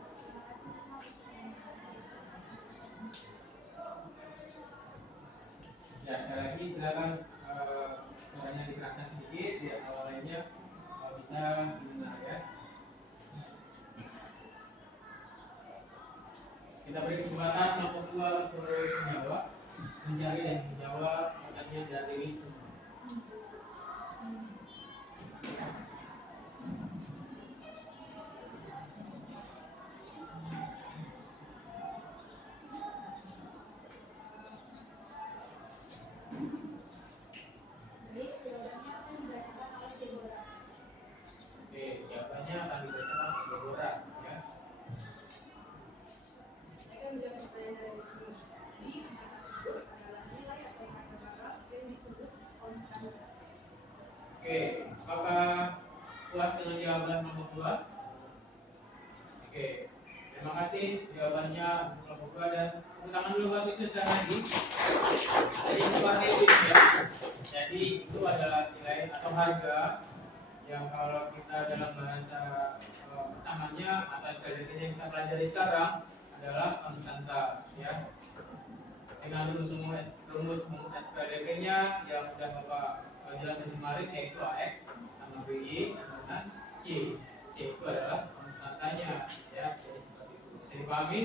Ya, sekali lagi silakan suaranya dikeraskan sedikit biar kawan lainnya bisa mendengar, ya. Kita beri kesempatan kelompok 2 untuk menjawab, mencari dan menjawab pertanyaan dari Wisnu. Baik, jawabannya akan dibacakan oleh Deborah. Oke, jawabannya akan dibacakan oleh Deborah, ya. Saya akan menjawab pertanyaan dari Wisnu. Jadi angka tersebut adalah nilai atau kata-kata yang disebut Terima kasih jawabannya kelompok 2 dan tepuk tangan dulu buat Wisnu sekali lagi. Jadi seperti itu ya. Jadi itu adalah nilai atau harga yang kalau kita dalam bahasa persamaannya atau SPDT yang kita pelajari sekarang adalah konstanta ya. Dengan rumus SPDT-nya yang sudah Bapak jelaskan kemarin yaitu AX sama BY sama dengan C. C itu adalah konstantanya ya. Jadi seperti itu. Bisa dipahami?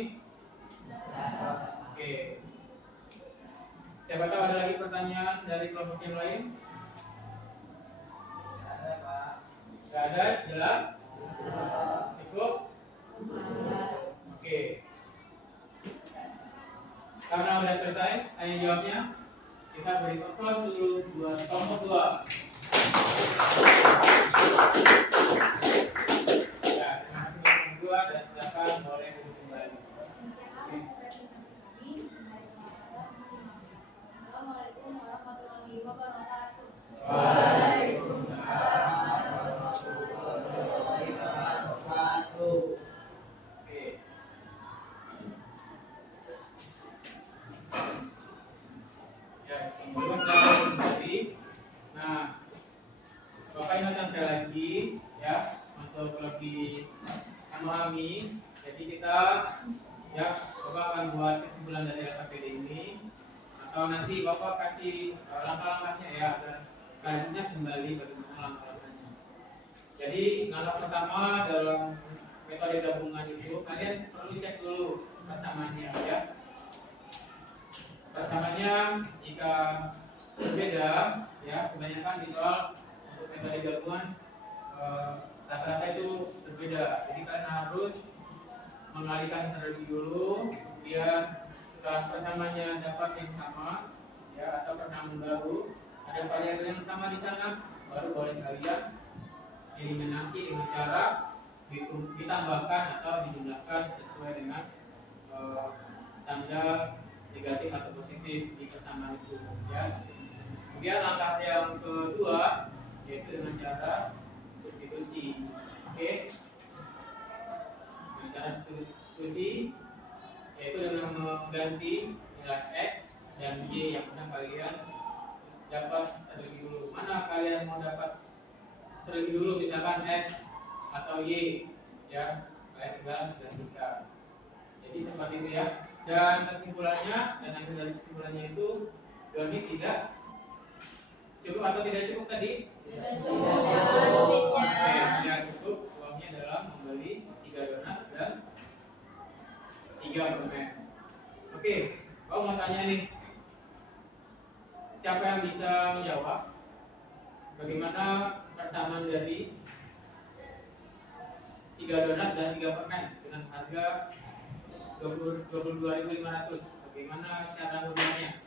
Oke. Siapa tahu ada lagi pertanyaan dari kelompok yang lain? Ada Pak. Gak ada? Jelas? Cukup? Oke. Karena sudah selesai tanya jawabnya, kita beri propos dulu buat kelompok 2. Ya, terima kasih kelompok 2 dan silakan boleh duduk kembali. Assalamualaikum warahmatullahi wabarakatuh. Waalaikumsalam. warahmatullahi wabarakatuh. Oke. Ya, kemudian silakan kembali. Nah, Bapak ingatkan sekali lagi ya untuk lebih memahami. Jadi kita ya Bapak akan buat kesimpulan dari LKPD ini atau nanti Bapak kasih langkah-langkahnya ya agar kalian kembali bagaimana langkah-langkahnya. Jadi langkah pertama dalam metode gabungan itu kalian perlu cek dulu persamaannya ya. Persamanya jika berbeda ya kebanyakan di soal untuk metode gabungan rata-rata itu berbeda. Jadi kalian harus mengalihkan terlebih dulu, kemudian setelah persamanya dapat yang sama ya atau persamaan baru ada variabel yang sama di sana, baru boleh kalian eliminasi dengan cara ditambahkan atau dijumlahkan sesuai dengan tanda negatif atau positif di persamaan itu ya. Kemudian langkah yang kedua yaitu dengan cara substitusi. Oke. Dengan cara substitusi yaitu dengan mengganti nilai X dan Y yang pernah kalian dapat terlebih dulu. Mana kalian mau dapat terlebih dulu, misalkan X atau Y ya, kalian tinggal gantikan. Jadi seperti itu ya. Dan kesimpulannya, dan hasil dari kesimpulannya itu Doni tidak cukup atau tidak cukup tadi? Tidak cukup duitnya. Tidak cukup uangnya dalam membeli 3 donat dan 3 permen. Oke, kau mau tanya nih, siapa yang bisa menjawab bagaimana persamaan dari 3 donat dan 3 permen dengan harga 22.500? Bagaimana cara ubahnya?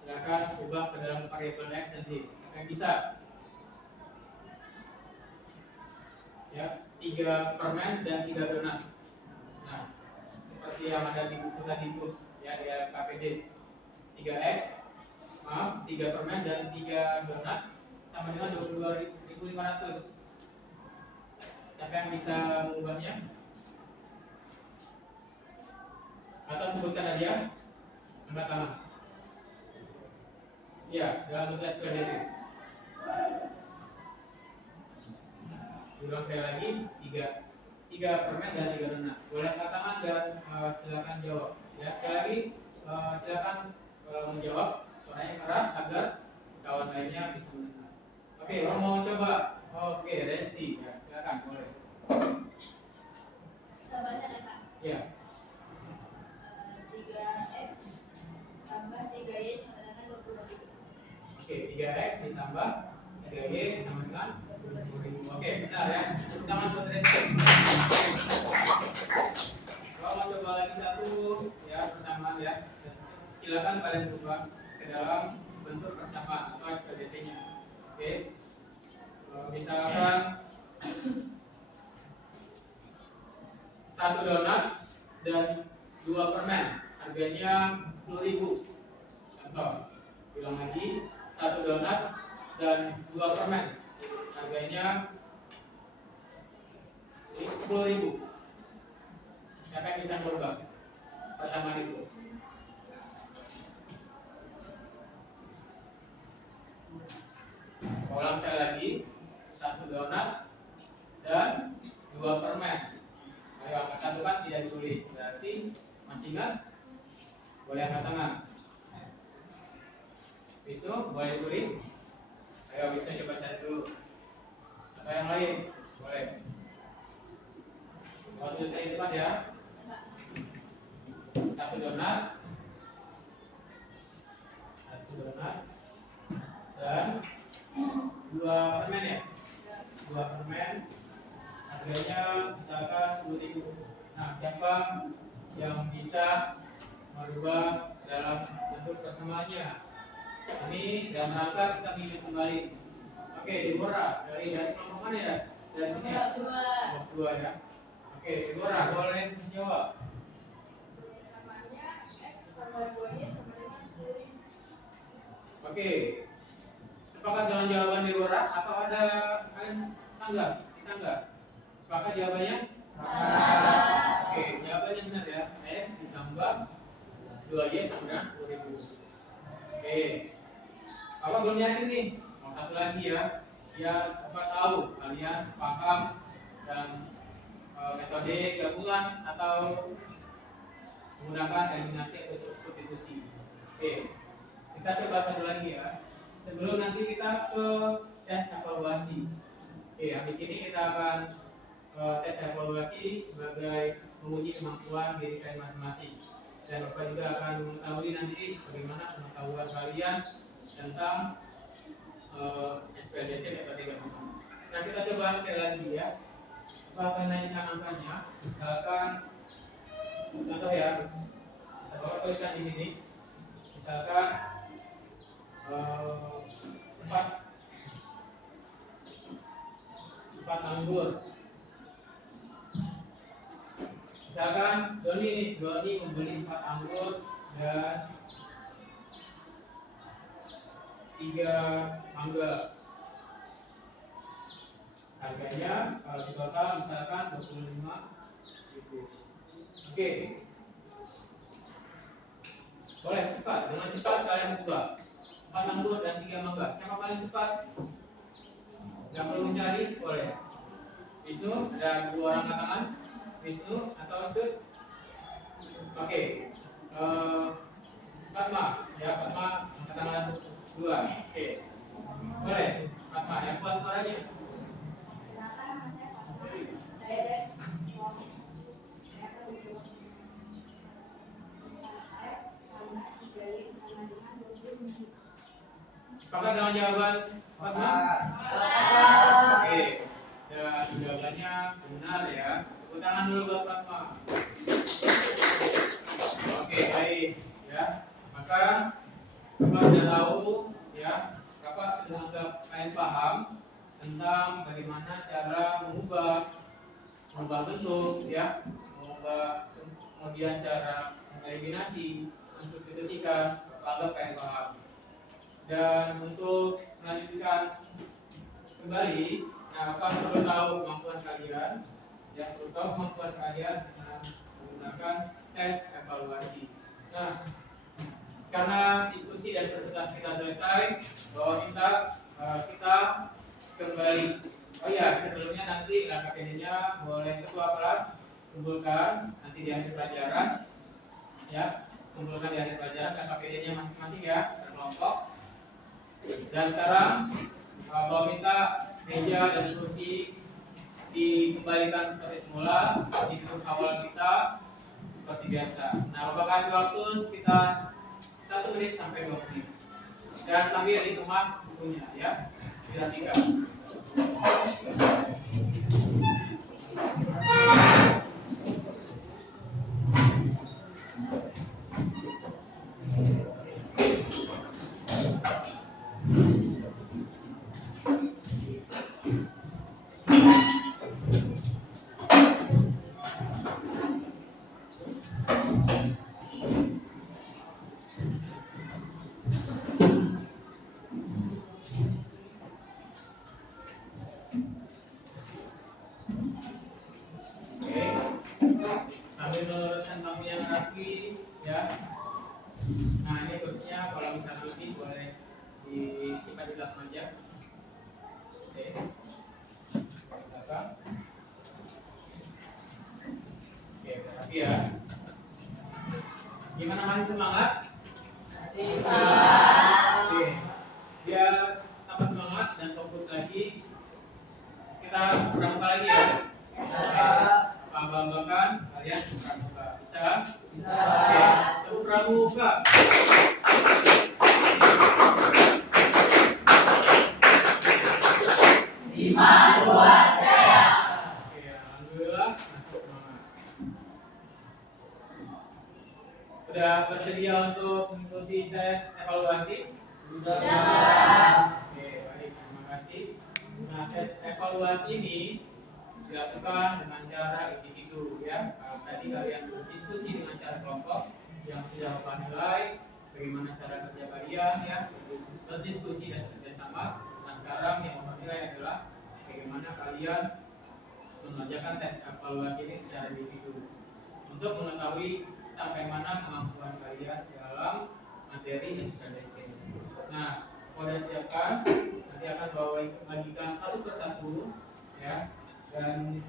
Silakan ubah ke dalam variabel X nanti. Siapa yang bisa? Ya, 3 permen dan 3 donat. Nah, seperti yang ada di buku tadi itu ya, di LKPD 3X 3 permen dan 3 donat sama dengan 22.500. Siapa yang bisa mengubahnya? Atau sebutkan aja, angkat tangan. Ya, dalam bentuk SPDT. Ulang sekali lagi, 3 permen dan 3 donat. Boleh angkat tangan dan silakan jawab. Ya, sekali lagi silakan menjawab suaranya keras agar kawan lainnya bisa mendengar. Oke, orang mau coba. Oke, Resti, ya silakan boleh. Sabarnya ya Pak. Ya. 3x tambah 3y sama dengan 22. Oke, 3x ditambah 3y sama dengan 20.000. Oke, benar ya. Tepuk tangan buat Resti. Kalau mau coba lagi satu ya persamaan ya. Silakan kalian ubah ke dalam bentuk persamaan atau SPDT-nya. Oke. Misalkan 1 donat dan 2 permen harganya 10.000. Contoh, bilang lagi 1 donat dan 2 permen harganya 10.000. Siapa yang bisa merubah persamaan itu? Ulang sekali lagi, 1 donat dan 2 permen. Ayo, angka 1 kan tidak ditulis, berarti masih ingat? Boleh angkat tangan. Wisnu, boleh ditulis? Ayo, Wisnu coba cari dulu. Atau yang lain? Boleh. Mau tuliskan di depan ya. 1 donat, 1 donat dan 2 permen ya. 2 permen. Harganya misalkan 10.000. Nah, siapa yang bisa merubah dalam bentuk persamaannya? Ini dalam rangka kita ingin kembali. Oke, Deborah, dari kelompok mana ya? Dari sini ya? Kelompok 2 ya. Oke, Deborah, boleh menjawab. Samaannya X tambah 2Y sama dengan 10.000. Oke, sepakat dengan jawaban Deborah atau ada kalian sanggah? Bisa enggak? Sepakat jawabannya? Oke, jawabannya benar ya. X ditambah 2Y sama dengan 10.000. Oke, Bapak belum yakin nih. Mau satu lagi ya. Biar Bapak tahu kalian paham dan metode gabungan atau menggunakan eliminasi atau substitusi. Oke, kita coba satu lagi ya. Sebelum nanti kita ke tes evaluasi. Oke, habis ini kita akan tes evaluasi sebagai menguji kemampuan diri kalian masing-masing. Dan Bapak juga akan mengetahui nanti bagaimana pengetahuan kalian tentang SPLDT metode gabungan. Nah, kita coba sekali lagi ya. Bapak akan naikkan angkanya. Misalkan contoh ya, Bapak tuliskan di sini. Misalkan 4 anggur. Misalkan Doni membeli 4 anggur dan 3 mangga. Harganya kalau di total misalkan 25.000. Oke. Boleh cepat, dengan cepat kalian coba. 4 anggur dan 3 mangga. Siapa paling cepat? Yang perlu mencari, boleh. Wisnu, ada 2 orang angkat tangan. Wisnu atau Cut? Oke. Fatma, ya Fatma angkat tangan 2. Oke. Boleh. Fatma, yang kuat suaranya. Kenapa nama saya Fatma? Saya dari kelompok 1. Saya akan menjawab. X tambah 3Y sama dengan 20. Sepakat dengan jawaban Fatma? Oke. Dan jawabannya benar ya. Tepuk tangan dulu buat Fatma. Oke, baik ya. Maka Bapak sudah tahu ya. Bapak sudah anggap kalian paham tentang bagaimana cara mengubah bentuk ya, mengubah kemudian cara mengeliminasi, mensubstitusikan. Bapak anggap kalian paham. Dan untuk melanjutkan kembali, nah Bapak perlu tahu kemampuan kalian, yang perlu tahu kemampuan kalian dengan menggunakan tes evaluasi. Nah, karena diskusi dan presentasi kita selesai, bahwa kita kembali. Oh ya, sebelumnya nanti KKPD-nya boleh ketua kelas kumpulkan nanti di akhir pelajaran, ya, kumpulkan di akhir pelajaran KKPD-nya masing-masing ya, berkelompok. Dan sekarang kalau minta meja dan kursi dikembalikan seperti semula di grup awal kita seperti biasa. Nah, Bapak kasih waktu sekitar 1 menit sampai 2 menit. Dan sambil dikemas bukunya ya, dirapikan. Oke. sambil meluruskan bangku yang rapi, ya. Nah, ini kursinya kalau misalnya masih boleh disimpan di belakang aja. Oke. Di belakang. Oke, rapi ya. Gimana, masih semangat? Oke. Biar tambah semangat dan fokus lagi. Kita pramuka lagi ya. Banggakan kalian pramuka. Bisa? Bisa. Oke, tepuk pramuka. Lima, dua, jaya. Oke, alhamdulillah masih semangat. Sudah bersedia untuk mengikuti tes evaluasi? Sudah. Oke, baik, terima kasih. Nah, tes evaluasi ini dilakukan dengan cara individu, ya. Tadi kalian berdiskusi dengan cara kelompok yang sudah Bapak nilai bagaimana cara kerja kalian, ya, berdiskusi dan kerjasama. Nah, sekarang yang Bapak nilai adalah bagaimana kalian mengerjakan tes evaluasi ini secara individu untuk mengetahui sampai mana kemampuan kalian dalam materi SKDT. Nah, pada siapkan nanti akan bagikan satu persatu, ya, dan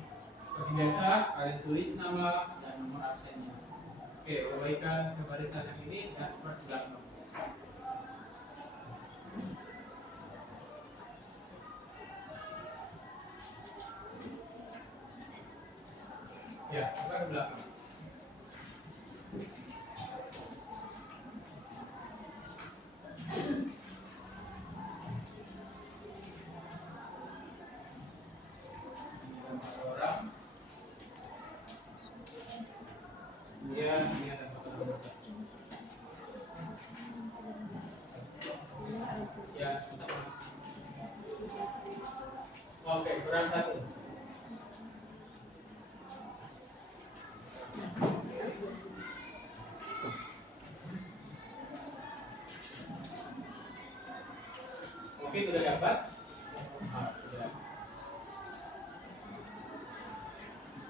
seperti biasa kalian tulis nama dan nomor absennya. Oke, bagikan ke barisan yang ini dan per belakang. Ya, coba ke belakang. Empat orang. Kemudian ini ada 4 orang. Ya, sama. Oke, kurang 1. Oke, sudah dapat? Sudah.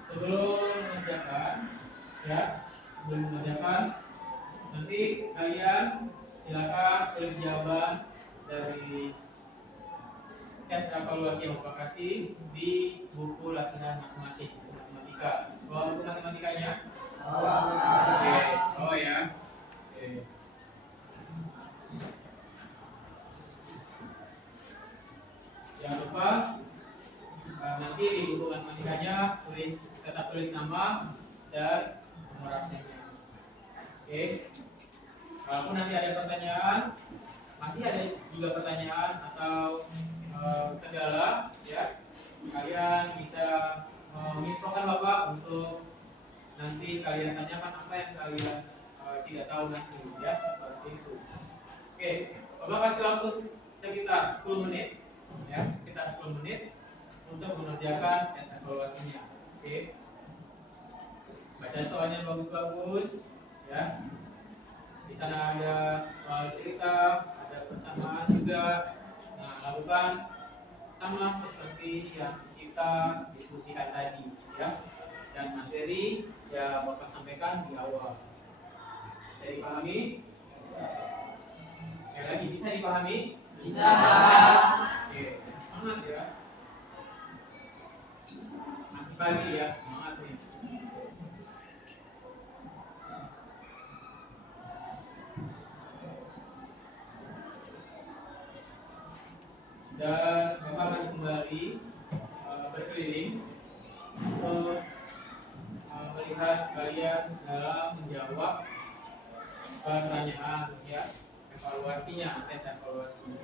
Sebelum mengerjakan, ya, nanti kalian silakan tulis jawaban dari tes evaluasi yang Bapak kasih di buku latihan masing-masing matematika. Bawa buku matematikanya? Oke, oh ya. Oke. Jangan lupa nanti di buku matematikanya tetap tulis nama dan nomor absennya. Oke. Kalaupun nanti ada pertanyaan, masih ada juga pertanyaan atau kendala, ya, kalian bisa menginfokan Bapak untuk nanti kalian tanyakan apa yang kalian tidak tahu nanti, ya, seperti itu. Oke, Bapak kasih waktu sekitar 10 menit, ya, sekitar 10 menit untuk mengerjakan tes evaluasinya. Oke. Baca soalnya bagus-bagus, ya. Di sana ada soal cerita, ada persamaan juga. Nah, lakukan sama seperti yang kita diskusikan tadi, ya. Dan materi yang Bapak sampaikan di awal. Bisa dipahami? Sekali lagi, bisa dipahami? Bisa. Oke, semangat ya. Masih pagi ya, semangat nih. Dan Bapak akan kembali berkeliling untuk melihat kalian dalam menjawab pertanyaan, ya, evaluasinya, tes evaluasinya.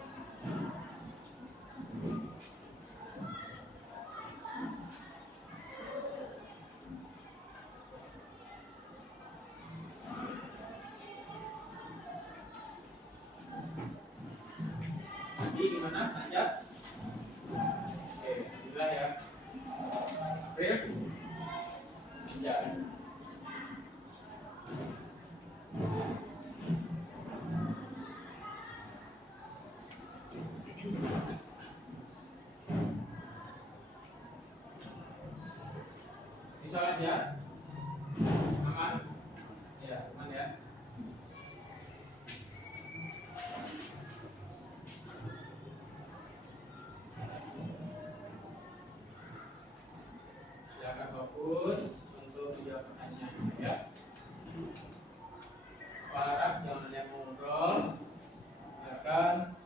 Jadi gimana, lanjut? Oke, alhamdulillah ya. April, ya. Bisa aja. harap jangan ada yang ngobrol, silakan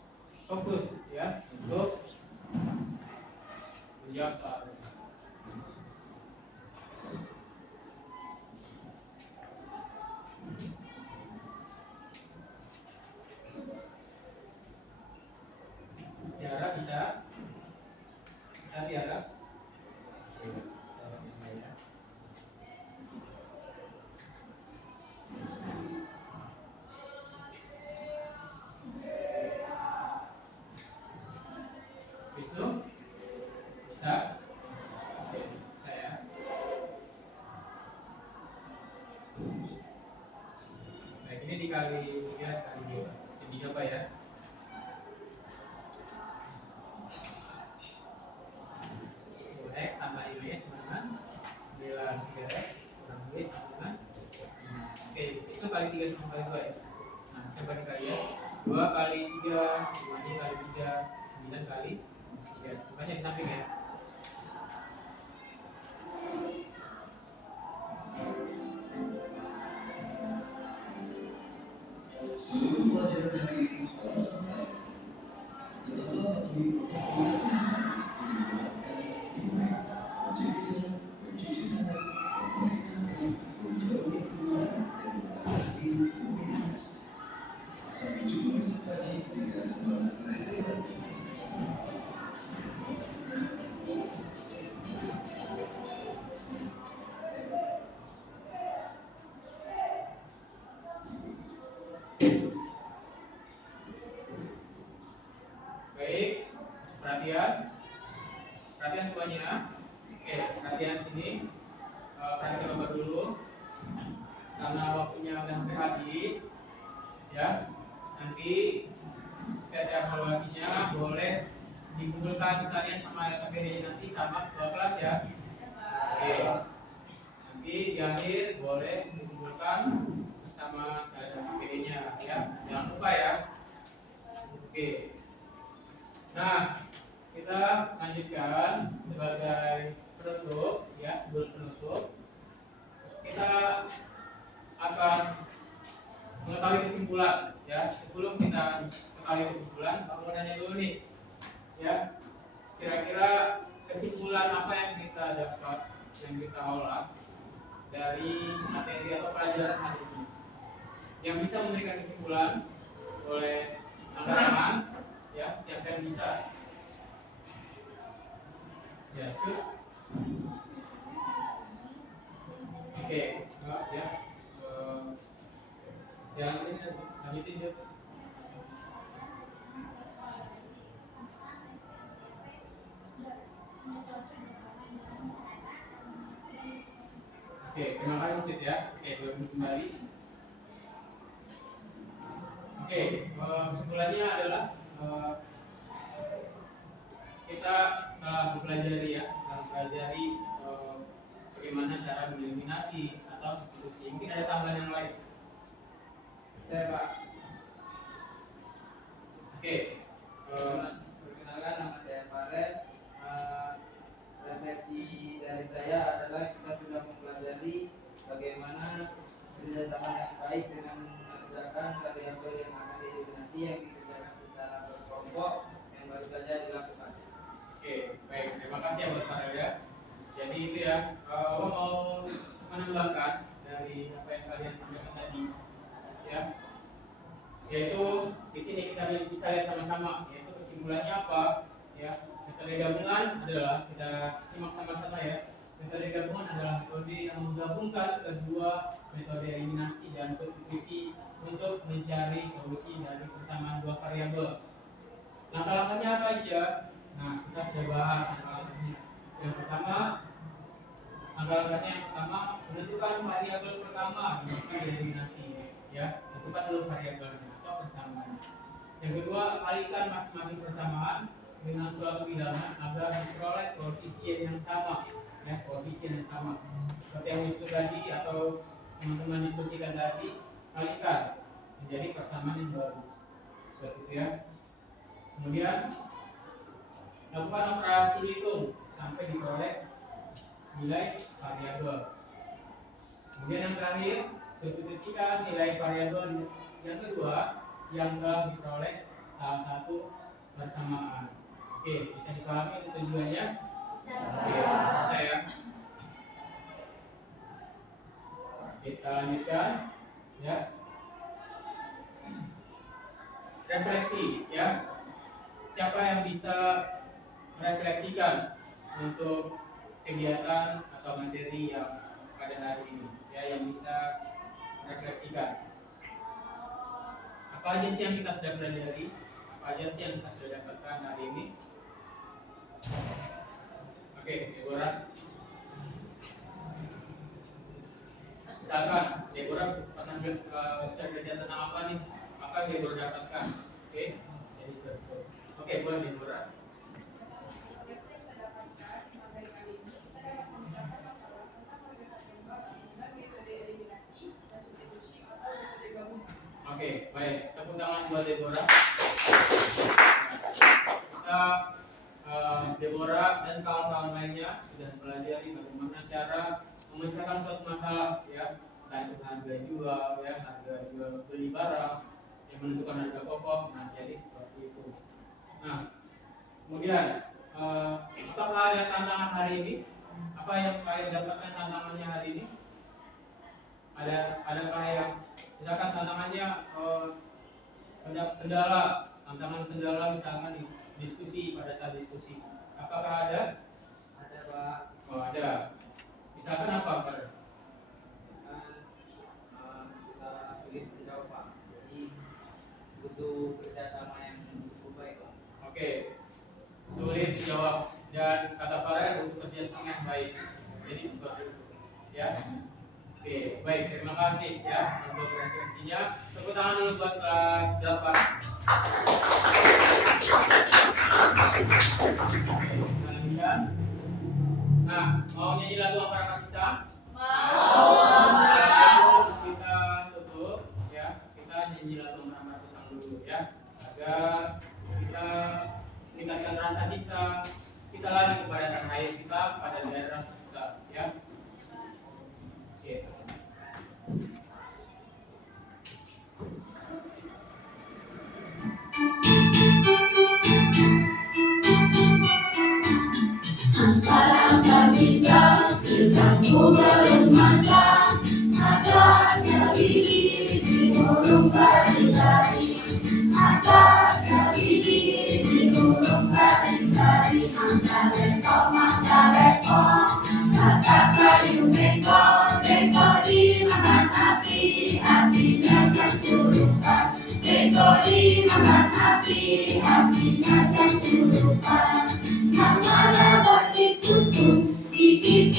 fokus ya untuk menjawab soal. Tiara bisa Tiara. Wisnu bisa? Oke, bisa ya. Baik, ini dikali 3 kali 2. Jadi coba ya. X tambah 5Y sama dengan 9 3X kurang Y sama dengan 5. Oke, itu kali 3 sama kali 2 ya. Nah, coba dikali ya. 2 kali 3, 5Y kali 3, 9 kali 3. Semuanya di samping ya. Seluruh pelajaran hari ini telah selesai. Tetaplah patuhi protokol kesehatan dengan menerapkan 5M, menjaga jarak, mencuci tangan, memakai masker, menjauhi kerumunan, dan membatasi mobilitas. Sampai jumpa besok pagi dengan semangat belajar. Baik, perhatian semuanya. Oke, perhatian sini. Perhatikan Bapak dulu, karena waktunya udah hampir habis. Ya, nanti tes evaluasinya boleh dikumpulkan sekalian sama KPD nanti sama ketua kelas ya. Oke, nanti di akhir boleh dikumpulkan sama sekalian KPD-nya ya. Jangan lupa ya. Oke. Nah, kita lanjutkan sebagai penutup ya, sebelum penutup kita akan mengetahui kesimpulan ya. Sebelum kita mengetahui kesimpulan, aku mau nanya dulu nih ya, kira-kira kesimpulan apa yang kita dapat, yang kita olah dari materi atau pelajaran hari ini? Yang bisa memberikan kesimpulan boleh angkat tangan ya, siapa yang bisa? Ya, itu. Oke, enggak ya. Yang ini lanjutin ya. Oke, terima kasih Ustaz ya. Oke, belum kembali. Oke, kesimpulannya adalah kita telah mempelajari ya, bagaimana cara mengeliminasi atau substitusi. Mungkin ada tambahan yang lain. Saya Pak. Oke, Perkenalkan, nama saya Faret. Refleksi dari saya adalah kita sudah mempelajari bagaimana kerjasama yang baik dengan mengerjakan variabel yang akan dieliminasi yang dikerjakan secara berkelompok yang baru saja dilakukan. Oke, baik. Terima kasih ya buat Farel ya. Jadi itu ya, Bapak mau menambahkan dari apa yang kalian sampaikan tadi, ya. Yaitu di sini kita bisa lihat sama-sama, yaitu kesimpulannya apa, ya. Metode gabungan adalah, kita simak sama-sama ya. Metode gabungan adalah metode yang menggabungkan kedua metode eliminasi dan substitusi untuk mencari solusi dari persamaan dua variabel. Langkah-langkahnya apa aja? Nah, kita sudah bahas langkah-langkahnya. Yang pertama, menentukan variabel pertama yang eliminasi, ya. Tentukan dulu variabelnya atau persamaan. Yang kedua, kalikan masing-masing persamaan dengan suatu bilangan agar memperoleh koefisien yang sama, ya, koefisien yang sama. Seperti yang diskusi tadi atau teman-teman diskusikan tadi, kalikan menjadi persamaan yang baru. Seperti itu ya. Kemudian lakukan operasi hitung sampai diperoleh nilai variabel. Kemudian yang terakhir, substitusikan nilai variabel yang kedua yang telah diperoleh salah satu persamaan. Oke, bisa dipahami itu tujuannya? Oke, bisa ya. Kita lanjutkan ya. Refleksi ya. Siapa yang bisa merefleksikan untuk kegiatan atau materi yang pada hari ini ya, yang bisa merefleksikan apa aja sih yang kita sudah pelajari, apa aja sih yang kita sudah dapatkan hari ini. Oke, Deborah, misalkan Deborah pernah sudah belajar tentang apa nih, apa yang Deborah dapatkan. Oke, jadi sudah. Oke, boleh Deborah. Oke, baik. Tepuk tangan buat Deborah. Kita Deborah dan kawan-kawan lainnya sudah mempelajari bagaimana cara memecahkan suatu masalah ya, entah itu harga jual ya, harga jual beli barang yang menentukan harga pokok. Nah, jadi seperti itu. Nah, kemudian apakah ada tantangan hari ini? Apa yang kalian dapatkan tantangannya hari ini? Adakah yang misalkan tantangannya tantangan kendala misalkan di diskusi, pada saat diskusi, apakah ada? Ada Pak. Oh, ada. Misalkan apa Pak? Kita sulit menjawab Pak, jadi butuh kerjasama yang cukup baik Pak. Oke, sulit dijawab dan kata Farel butuh kerjasama yang baik. Jadi seperti itu ya. Oke, baik, terima kasih ya untuk refleksinya. Tepuk tangan dulu buat kelas 8. Oke, lanjutkan. Nah, mau nyanyi lagu apa bisa? Mau. Kita tutup ya. Kita nyanyi lagu Ramah Pisang dulu ya, agar kita meningkatkan rasa kita lagi kepada tanah air kita, pada daerah kita ya. Oke. Angka-angka pisangku belum masak, masak sebiji digulung kari-kari, masak sebiji digulung kari-kari. Mangka lekong, mata kayu bengkok, bengkok dimakan api, apinya campurkan. Bengkok dimakan api, apinya campurkan. Yang mana batis kutu, pipi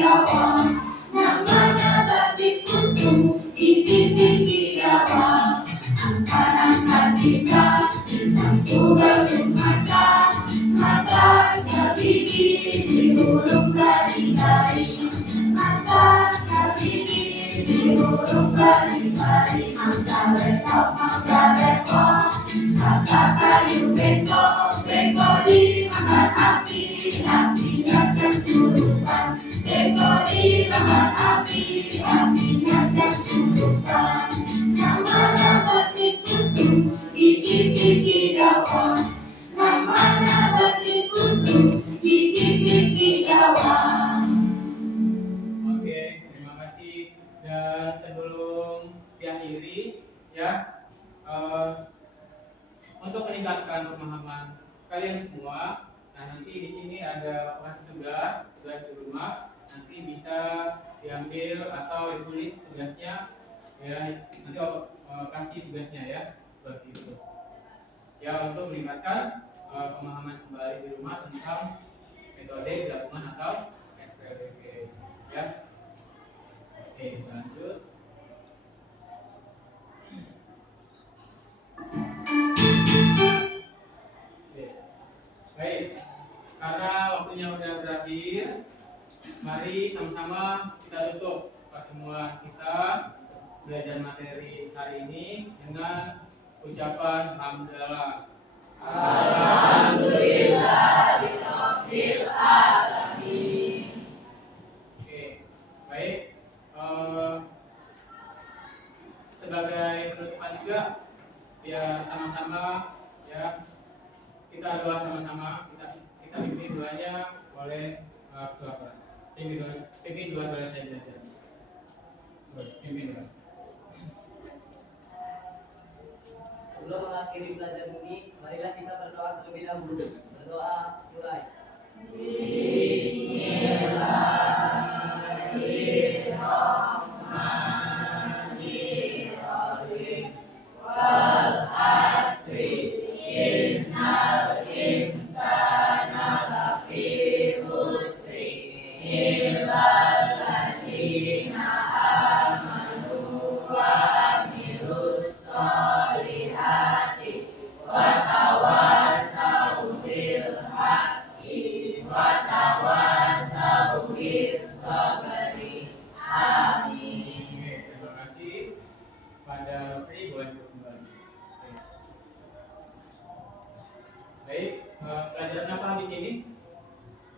gawang. Yang mana batis kutu, pipi gawang. Angkat-angkat pisangku belum masak, masak sebiji digulung kari-kari, masak sebiji digulung kari-kari. Mangka lekong, mata kayu bengkok, bengkok dimakan api, apinya campurkan. Bengkok dimakan api, apinya campurkan. Yang mana batis kutu, pipi gawang. Yang mana batis kutu, pipi gawang. Oke, terima kasih. Dan sebelum diakhiri ya, untuk meningkatkan pemahaman kalian semua, nah nanti di sini ada tugas di rumah, nanti bisa diambil atau ditulis tugasnya ya, nanti kasih tugasnya ya, seperti itu ya, untuk meningkatkan pemahaman kembali di rumah tentang metode gabungan atau SPLBP ya. Oke, lanjut. Baik, karena waktunya sudah berakhir, mari sama-sama kita tutup pertemuan kita belajar materi hari ini dengan ucapan alhamdulillah. Alhamdulillahirabbil alamin. Oke, baik. sebagai penutupan juga, biar sama-sama ya kita doa sama-sama, kita pimpin doanya oleh ketua kelas. Pimpin doa selesai saja. Pimpin doa. Sebelum mengakhiri pelajaran ini, marilah kita berdoa terlebih dahulu. Berdoa mulai. Bismillahirrahmanirrahim. Wal asri innal insana lafi khusri illal ladzina amanu wa amilus solihati wa tawasau bil haqqi wa tawasau bis sabri. Amin. Oke, terima kasih pada Pri boleh kembali. Baik, pelajaran apa habis ini?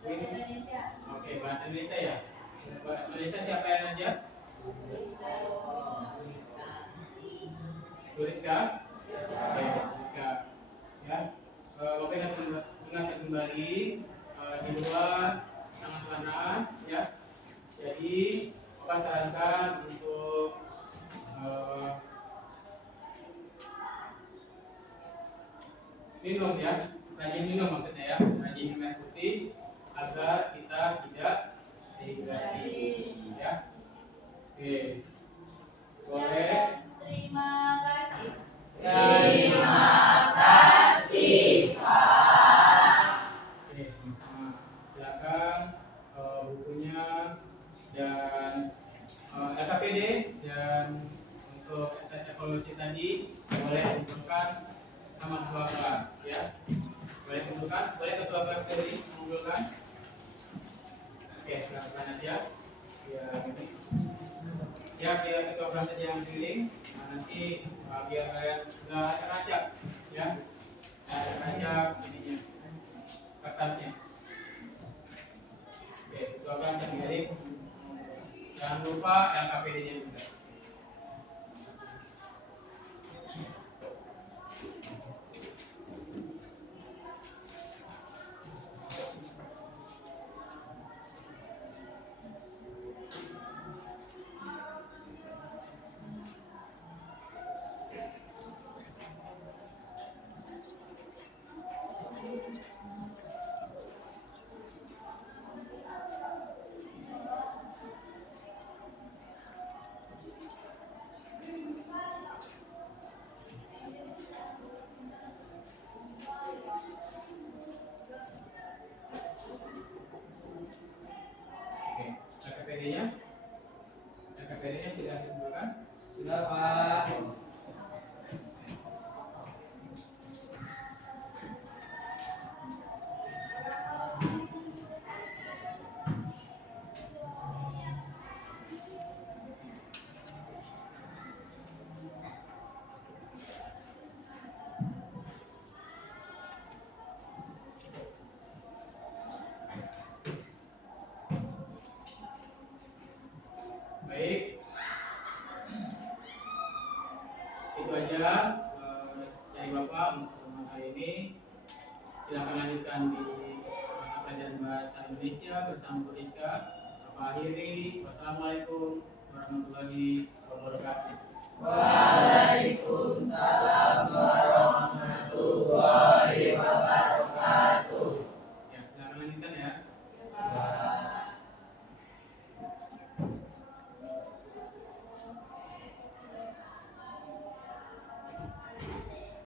Indonesia. Oke, bahasa Indonesia ya. Bahasa Indonesia siapa yang ngajar? Tuliska? Oke, Tuliska. Ya, Bapak ingatkan kembali di luar sangat panas ya. Jadi Bapak sarankan untuk minum ya, rajin minum maksudnya ya, rajin minum air putih agar kita tidak dehidrasi ya. Oke, boleh. Terima kasih. Terima kasih, Pak. Oke, sama-sama. Silakan bukunya dan LKPD dan untuk tes evaluasi tadi boleh kumpulkan sama ketua kelas ya. Boleh kumpulkan, boleh ketua kelas tadi mengumpulkan. Oke, silakan aja. Ya, ini. Ya, biar ketua kelas aja yang keliling. Nah, nanti biar kalian nggak acak-acak ya. Acak-acak ininya kertasnya. Oke, ketua kelas yang keliling. Jangan lupa LKPD-nya juga. Oke, LKPD-nya? LKPD-nya sudah ditentukan? Sudah Pak. Baik, itu aja dari Bapak untuk materi ini. Silakan lanjutkan di mata pelajaran bahasa Indonesia bersama Bu Rizka. Bapak akhiri, wassalamualaikum warahmatullahi wabarakatuh.